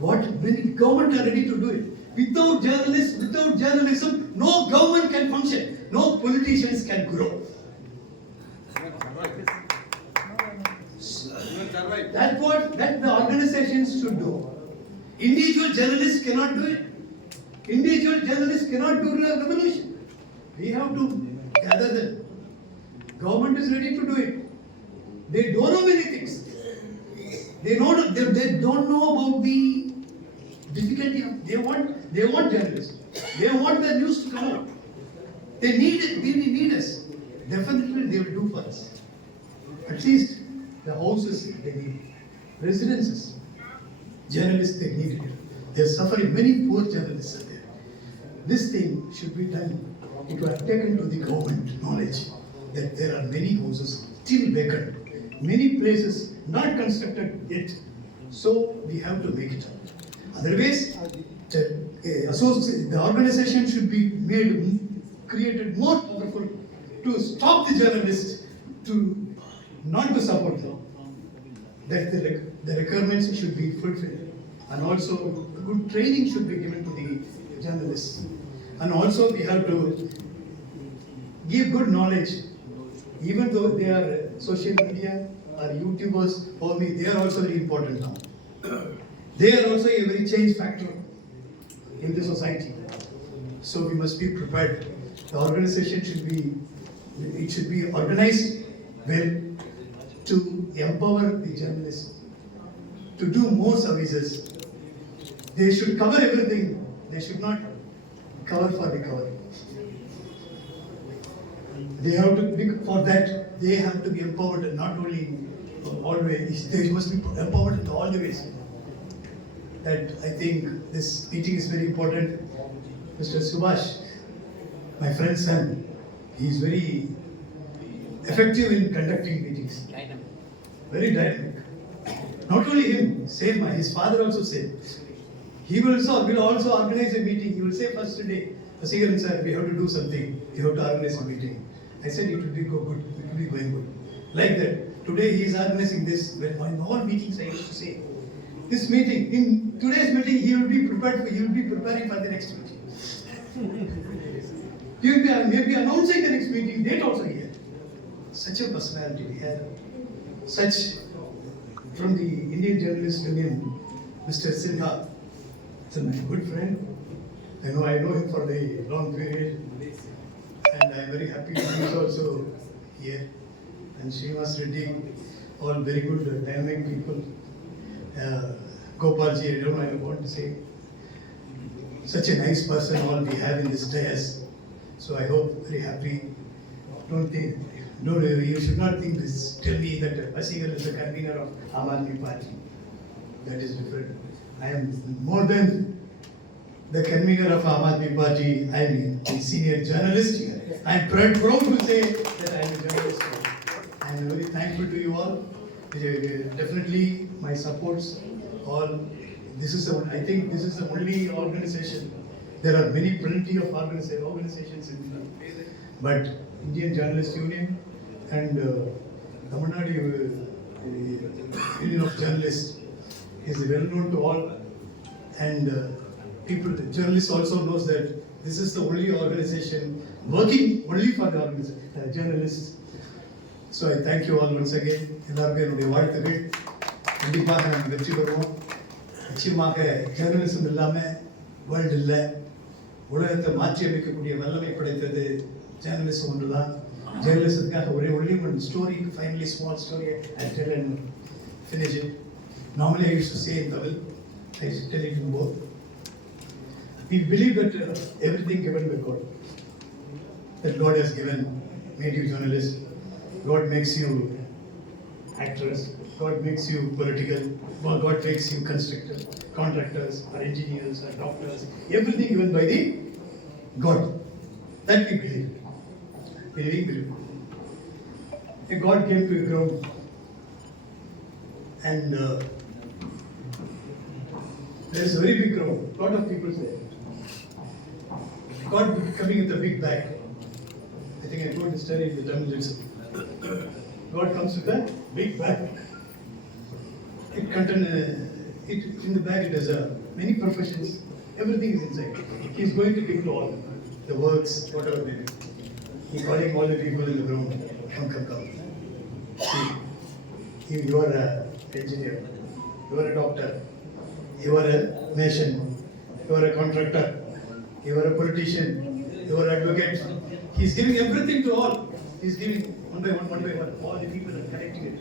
When the government are ready to do it. Without journalists, without journalism, no government can function. No politicians can grow. That the organizations should do. Individual journalists cannot do it. Individual journalists cannot do a revolution. We have to gather them. Government is ready to do it. They don't know many things. They don't know about the difficulty. They want journalists. They want the news to come out. They need it. They need us. Definitely they will do for us. At least the houses they need. Residences. Journalists they need it. They are suffering. Many poor journalists are there. This thing should be done. It was taken to the government knowledge that there are many houses still vacant. Many places not constructed yet. So we have to make it up. Otherwise, the organization should be created more powerful to stop the journalists, not to support them. That the requirements should be fulfilled. And also good training should be given to the journalists. And also we have to give good knowledge. Even though they are social media or YouTubers, for me, they are also very important now. They are also a very change factor in the society. So we must be prepared. The organization should be organized well to empower the journalists, to do more services. They should cover everything. They should not cover for the cover. They have to be, for that, they have to be empowered not only always, they must be empowered in all the ways. That I think this meeting is very important. Mr. Subash, my friend's son, he is very effective in conducting meetings. Very dynamic. Not only him, same, his father also said. He will also organize a meeting. He will say first day, Sevagan sir, we have to do something. We have to organize a meeting. I said it will be good. It will be going good. Like that. Today he is organizing this. When in all meetings I used to say, this meeting, in today's meeting, he will be preparing for the next meeting. He will be maybe announcing the next meeting date also here. Such a personality we have. Such from the Indian Journalists Union, Mr. Sinha. He's a good friend. I know him for the long period. And I am very happy he is also here. And Sreenivas, Reddy, all very good, dynamic people. Gopalji, I want to say. Such a nice person all we have in this dais. So I hope, very happy. You should not think this. Tell me that Sevagan is the convener of Aam Aadmi Party. That is different. I am more than the convener of Aam Aadmi Party. I'm a senior journalist here. I'm proud to say that I'm a journalist. I'm very thankful to you all. Definitely my supports all. I think this is the only organization. There are plenty of organizations in India, but Indian Journalists Union and Tamil Nadu Union of Journalists is well known to all, and the journalists also knows that this is the only organization working only for the journalists. So I thank you all once again. எல்லாருக்கும் என்னுடைய வாழ்த்துக்கள். கண்டிப்பாக நாம் வெற்றி பெறுவோம். நிச்சயமாக journalism இல்லாமல் world இல்லை. உலகத்தை மாற்றி அமைக்கக்கூடிய வல்லமை படைத்தது ஜேர்னலிசம் ஒன்று தான். ஜேர்னலிசத்துக்காக ஒரே one story, finally small story I tell and finish it. Normally I used to say in Tamil, I tell it in both. We believe that everything given by God, that God has made you journalists. God makes you actors, God makes you political, God makes you contractors, or engineers, or doctors, everything given by the God. That we believe. Believe. And God came to a ground, and there is a very big crowd. A lot of people say, God coming with a big bag. I think I told the story in the Tamil literature. God comes with a big bag. It contains, in the bag it has many professions. Everything is inside. He is going to give to all the works, whatever they do. He is calling all the people in the room. Come. See, you are an engineer. You are a doctor. You are a mason. You are a contractor. You are a politician. You are an advocate. He is giving everything to all. He is giving one by one. All the people are connecting it.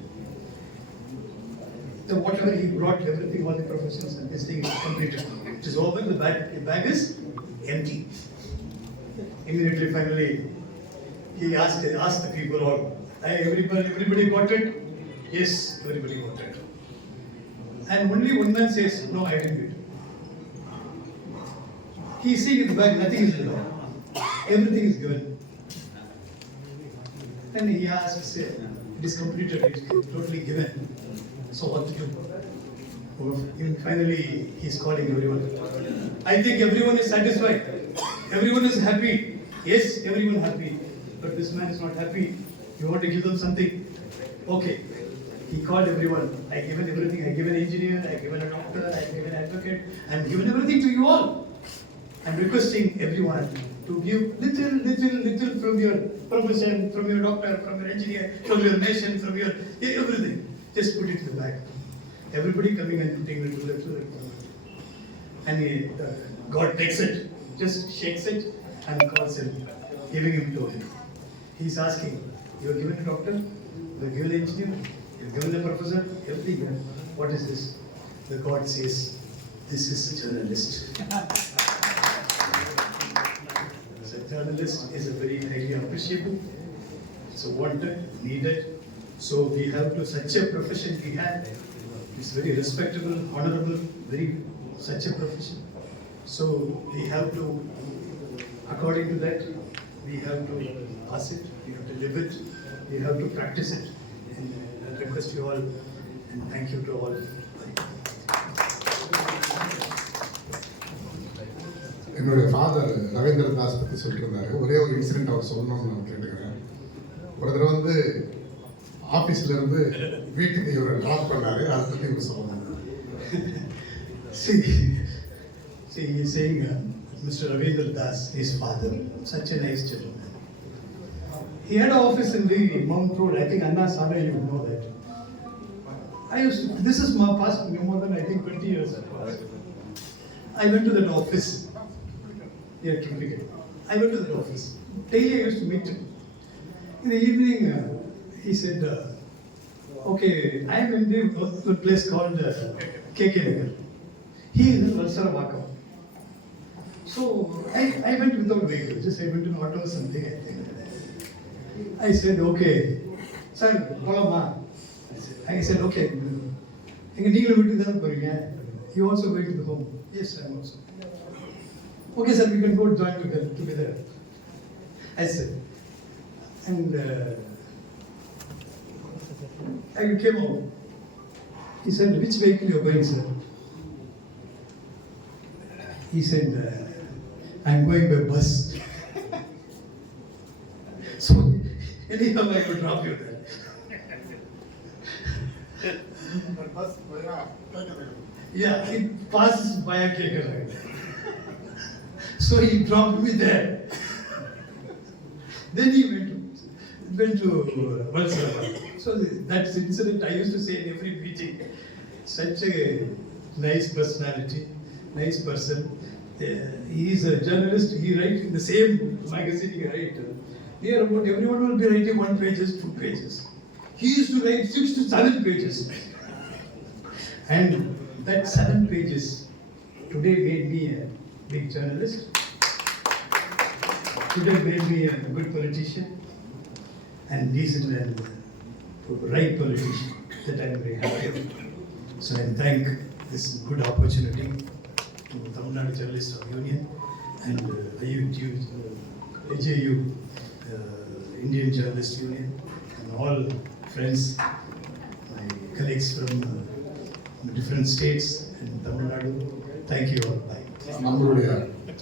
So whatever he brought, everything, all the professions, and this thing is completed. It is open. The bag is empty. Immediately, finally, he asked the people all. Hey, everybody got it? Yes, everybody got it. And only one man says, no, I didn't get it. He is seeing in the bag, nothing is given. Everything is given. And he asks, it is completed, it is totally given. So what to do? And finally, he is calling everyone. I think everyone is satisfied. Everyone is happy. Yes, everyone happy. But this man is not happy. You want to give them something? Okay. He called everyone. I given everything. I given engineer. I given a doctor. I given advocate. I am given everything to you all. I am requesting everyone to give little from your profession, from your doctor, from your engineer, from your nation, from your everything. Just put it in the bag. Everybody coming and putting it to the and God takes it, just shakes it and calls him, giving him to him. He is asking, you are given a doctor, you are given an engineer, you are given a professor, everything. What is this? The God says, this is a journalist. So a journalist is a very highly appreciable, it's a wanted, needed. So we have to, such a profession we have, it's very respectable, honorable, such a profession. So we have to, according to that, we have to pass it, we have to live it, we have to practice it. And I request you all, and thank you to all. என்னுடைய father Ravindra Das பற்றி சொல்லிட்டு இருந்தாரு. ஒரே ஒரு incident அவர் சொல்லணும்னு நான் கேட்டுக்கிறேன். ஒரு தடவை வந்து ஆஃபீஸில் இருந்து வீட்டுக்கு இவரை லாக் பண்ணாரு. அதை பற்றி இவர் சொல்லணும். See, he is saying, Mr. Ravindra Das, his father, such a nice gentleman. He had an office in the Mount Road. I think Anna Sara, you know that. This is my past, no more than I think 20 years ago. I went to that office. I went to that office. Daily I used to meet him. In the evening, he said, okay, I am in the place called K.Sreenivas. He is in Valsara. So I went without vehicle, just I went in auto or something, I think. I said, okay, sir, Polama. I said, okay. You also going to the home? Yes, I am also. Okay, sir, we can go join together. I said, and I came out. He said, which vehicle you are going, sir? He said, I'm going by bus. So, anyhow, I will drop you there. Yeah, it passes via K.Sreenivas. So he dropped me there. Then he went to Valsarama. So that incident I used to say in every meeting. Such a nice personality, nice person. He is a journalist. He writes in the same magazine he writes. Here about everyone will be writing 1 page, 2 pages. He used to write 6 to 7 pages. And that 7 pages today made me a big journalist. Today made me a good politician and decent and right politician that I am very happy of. So I thank this good opportunity to Nadu Journalists Union and IJU, Indian Journalists Union, and all friends, my colleagues from different states in Tamil Nadu. Thank you all. Bye. நம்மளுடைய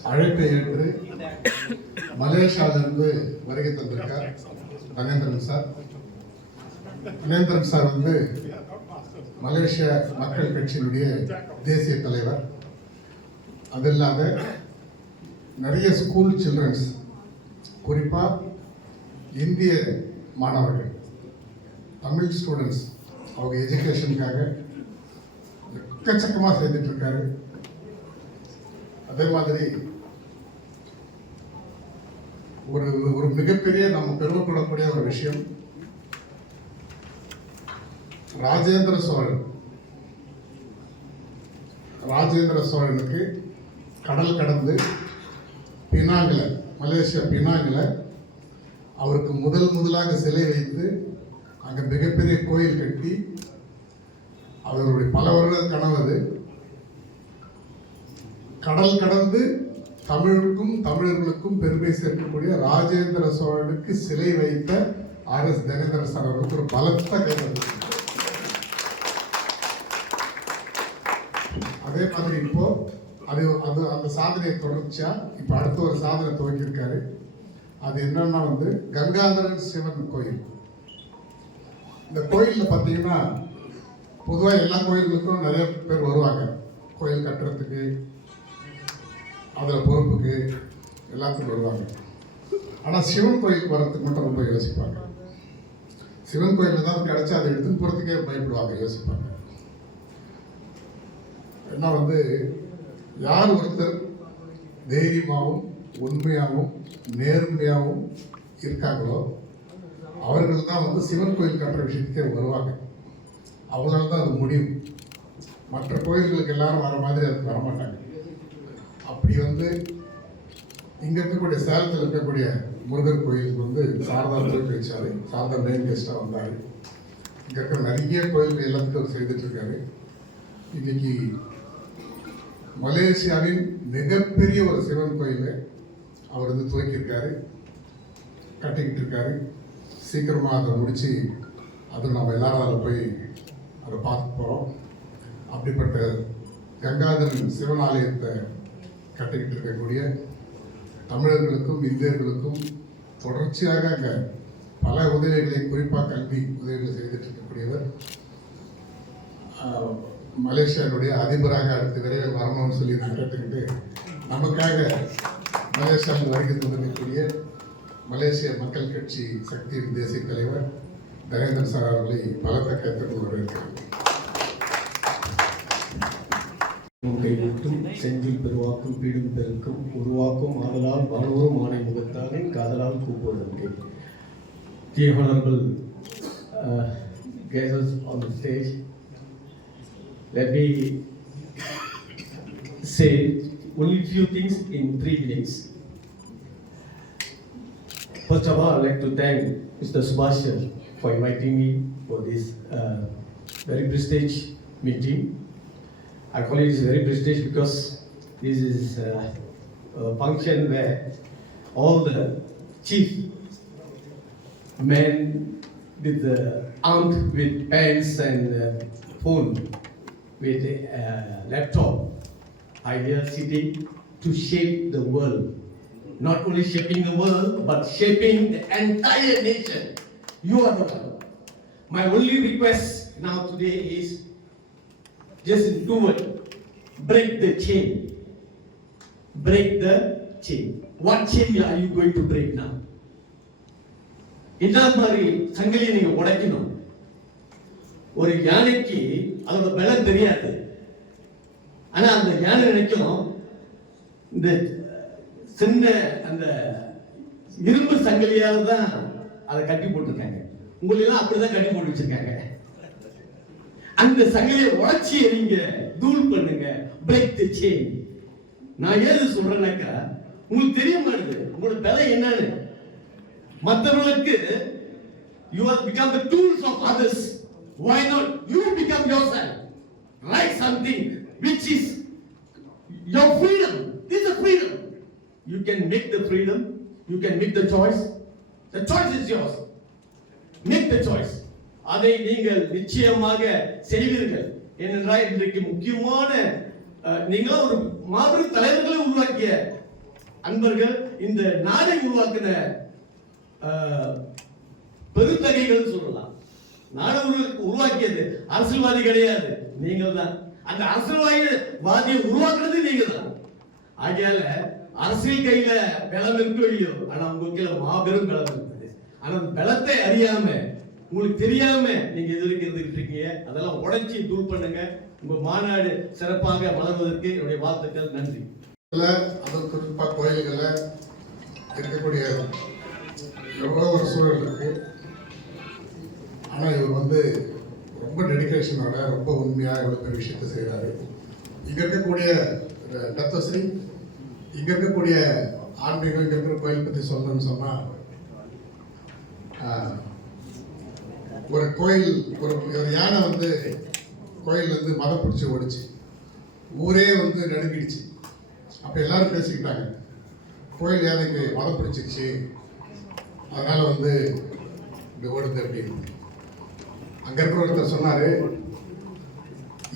அழைப்பை ஏற்று மலேசியாவிலிருந்து வருகை தந்திருக்கார் Thanenthiran sir. Thanenthiran sir வந்து மலேசிய மக்கள் கட்சியினுடைய தேசிய தலைவர். அது இல்லாத நிறைய ஸ்கூல் சில்ட்ரன்ஸ், குறிப்பாக இந்திய மாணவர்கள், தமிழ் ஸ்டூடெண்ட்ஸ், அவங்க எஜுகேஷனுக்காக எக்கச்சக்கமாக செய்துட்டு இருக்காரு. அதே மாதிரி ஒரு மிகப்பெரிய நம்ம பெருமைப்படக்கூடிய ஒரு விஷயம், ராஜேந்திர சோழனுக்கு கடல் கடந்து பினாங்கில், மலேசியா பினாங்கில் அவருக்கு முதலாக சிலை வைத்து அங்கே மிகப்பெரிய கோயில் கட்டி அவருடைய பல வருட கனவு அது. கடல் கடந்து தமிழுக்கும் தமிழர்களுக்கும் பெருமை சேர்க்கக்கூடிய ராஜேந்திர சோழனுக்கு சிலை வைத்த RS தனேந்திர சார் அவருக்கு ஒரு பலத்த கைது. அதே மாதிரி இப்போ அந்த சாதனையை தொடர்ச்சியா இப்போ அடுத்த ஒரு சாதனை துவக்கியிருக்காரு. அது என்னன்னா வந்து கங்காதரன் சிவன் கோயில். இந்த கோயிலில் பார்த்தீங்கன்னா பொதுவாக எல்லா கோயில்களுக்கும் நிறைய பேர் வருவாங்க, கோயில் கட்டுறதுக்கு, அதில் பொறுப்புக்கு எல்லாத்துக்கும் வருவாங்க. ஆனால் சிவன் கோயிலுக்கு வர்றதுக்கு மட்டும் ரொம்ப யோசிப்பாங்க. சிவன் கோயிலில் தான் கிடச்சி அதை எடுத்துன்னு போகிறதுக்கே பயப்படுவாங்க, யோசிப்பாங்க. ஏன்னா வந்து யார் ஒருத்தர் தைரியமாகவும் உண்மையாகவும் நேர்மையாகவும் இருக்காங்களோ அவர்கள் தான் வந்து சிவன் கோயில் கட்டுற விஷயத்துக்கே வருவாங்க. அவங்களால தான் அது முடியும். மற்ற கோயில்களுக்கு எல்லாரும் வர மாதிரி அதுக்கு வரமாட்டாங்க. அப்படி வந்து இங்கே இருக்கக்கூடிய சேலத்தில் இருக்கக்கூடிய முருகர் கோயிலுக்கு வந்து சாரதா போய் வச்சாரு. சாரதா மெயின் கெஸ்டாக வந்தார். இங்கே இருக்கிற நிறைய கோயில்கள் எல்லாத்துக்கும் அவர் செய்துட்ருக்காரு. இன்னைக்கு மலேசியாவின் மிகப்பெரிய ஒரு சிவன் கோயிலை அவர் வந்து துவக்கியிருக்காரு, கட்டிக்கிட்டு இருக்காரு. சீக்கிரமாக அதை முடித்து அது நம்ம எல்லாரும் அதில் போய் அதை பார்க்க போகிறோம். அப்படிப்பட்ட கங்காதரன் சிவன் ஆலயத்தை கட்டிக்கிட்டு இருக்கக்கூடிய தமிழர்களுக்கும் இந்தியர்களுக்கும் தொடர்ச்சியாக அங்கே பல உதவிகளை, குறிப்பாக கல்வி உதவிகளை செய்துட்டு இருக்கக்கூடியவர். மலேசியாவுடைய அதிபராக அடுத்து விரைவில் வரணும்னு சொல்லி நான் கேட்டுக்கிட்டு நமக்காக மலேசியாவில் வருகை தந்திருக்கக்கூடிய மலேசிய மக்கள் கட்சி சக்தியின் தேசிய தலைவர் தனேந்திரன் சார் அவர்களை பலத்த கருத்துக்கள் வரவேற்கிறேன். கைவிட்டும் செஞ்சில் பெருவாக்கும் பீடும் பெருக்கும் உருவாக்கும் ஆதலால் வாழ்வோரும் ஆணை முகத்தாலே காதலால் கூப்பிடுவதற்கு. The honorable guests on the stage, let me say only few things in 3 minutes. First of all, I'd like to thank Mr. Subash for inviting me for this very prestigious meeting. I call it very prestigious because this is function where all the chief men with armed with pens and phone with laptop are here sitting to shape the world. Not only shaping the world, but shaping the entire nation. You are the one. My only request now today is just in 2 words: break the chain. Break the chain. What chain are you going to break now? இந்த மாதிரி சங்கிலியை நீங்க உடைக்கணும். ஒரு யானைக்கு அதோட பலம் தெரியாது. ஆனா அந்த யானை நினைக்கும் இந்த சின்ன அந்த இரும்பு சங்கிலியால தான் அதை கட்டி போட்டிருக்காங்க. உங்களெல்லாம் அப்படிதான் கட்டி போட்டு வச்சிருக்காங்க. அந்த சங்கிலியை உடைச்சி எறிங்க, தூள் பண்ணுங்க, பிரேக் தி செயின். நான் ஏது சொல்றேன்னாக்கா, உங்களுக்கு தெரிய மாட்டேங்குது உங்களோட பலம் என்னன்னு. மற்றவர்களுக்கு you have become the tools of others. Why not you become yourself? Write something which is your freedom. This is freedom. You can make the freedom. You can make the choice. The choice is yours. Make the choice. அதை நீங்கள் நிச்சயமாக செய்வீர்கள். ஏனென்றால் இன்றைக்கு முக்கியமான நீங்கள் ஒரு மாபெரும் தலைவர்களை உருவாக்கிய அன்பர்கள், இந்த நாடை உருவாக்கின பெருந்தகைகள் சொல்லலாம். நாடு உருவாக்கியது அரசியல்வாதி கிடையாது, நீங்கள் தான். அந்த அரசியல்வாதியை உருவாக்குறது நீங்க தான். ஆகையால அரசியல் கையில பலம் இருக்கோ இல்லையோ, ஆனா உங்க கையில மாபெரும் பலம் இருக்குது. ஆனா அந்த பலத்தை அறியாம, உங்களுக்கு தெரியாம நீங்க எதிர்க்கிட்டு இருக்கீங்க. அதெல்லாம் உடைச்சி தூள் பண்ணுங்க. உங்க மாநாடு சிறப்பாக வளர்வதற்கு என்னுடைய வாழ்த்துக்கள். நன்றி. அது குறிப்பா கோயில்கள்ல இருக்கக்கூடிய எவ்வளோ ஒரு சூழல் இருக்கு. ஆனால் இவர் ரொம்ப டெடிக்கேஷனோட ரொம்ப உண்மையாக எவ்வளோ பெரிய விஷயத்தை செய்கிறாரு. இங்கே இருக்கக்கூடிய தத்துவஸ்ரீ, இங்கே இருக்கக்கூடிய ஆன்மீகம், இங்கே இருக்கிற கோயில் பற்றி சொல்லணும்னு சொன்னால், ஒரு கோயில் ஒரு யானை கோயிலேருந்து மதம் பிடிச்சி ஓடிச்சு, ஊரே நடுங்கிடுச்சு. அப்போ எல்லாரும் பேசிக்கிட்டாங்க, கோயில் யானைக்கு மதம் பிடிச்சிச்சு, அதனால இப்படி ஓடுது அப்படின்னு. அங்க இருக்கிற ஒருத்தர் சொன்னாரு,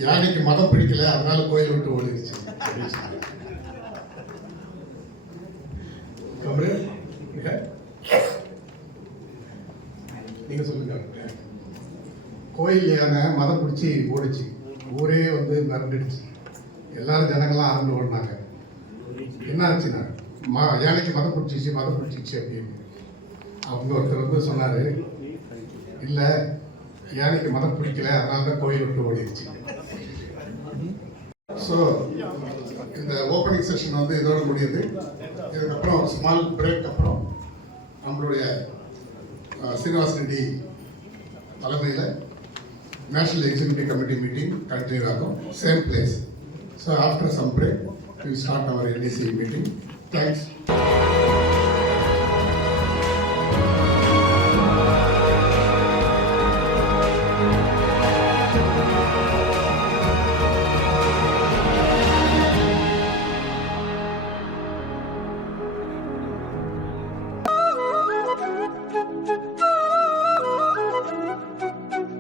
யானைக்கு மதம் பிடிக்கல, அதனால கோயில் விட்டு ஓடிடுச்சு. நீங்க சொல்லுங்க. கோயில் யானை மதம் பிடிச்சி ஓடிச்சு, ஊரே மிரண்டுடுச்சு, எல்லாரும் ஜனங்கள்லாம் ஆரம்பி ஓடினாங்க. என்ன ஆச்சுன்னா, யானைக்கு மதம் பிடிச்சிச்சு அப்படின்னு. அவங்க ஒருத்தர் சொன்னாரு, இல்லை யானைக்கு மதம் பிடிக்கல, அதனால தான் கோயில் விட்டு ஓடிடுச்சு. ஸோ இந்த ஓப்பனிங் செஷன் இதோட முடியுது. இதுக்கப்புறம் ஒரு ஸ்மால் பிரேக் அப்புறம் நம்மளுடைய ஸ்ரீனிவாஸ் ரெட்டி தலைமையில் national executive committee meeting continue ஆகும், same place. So after some break we start our NEC meeting. Thanks.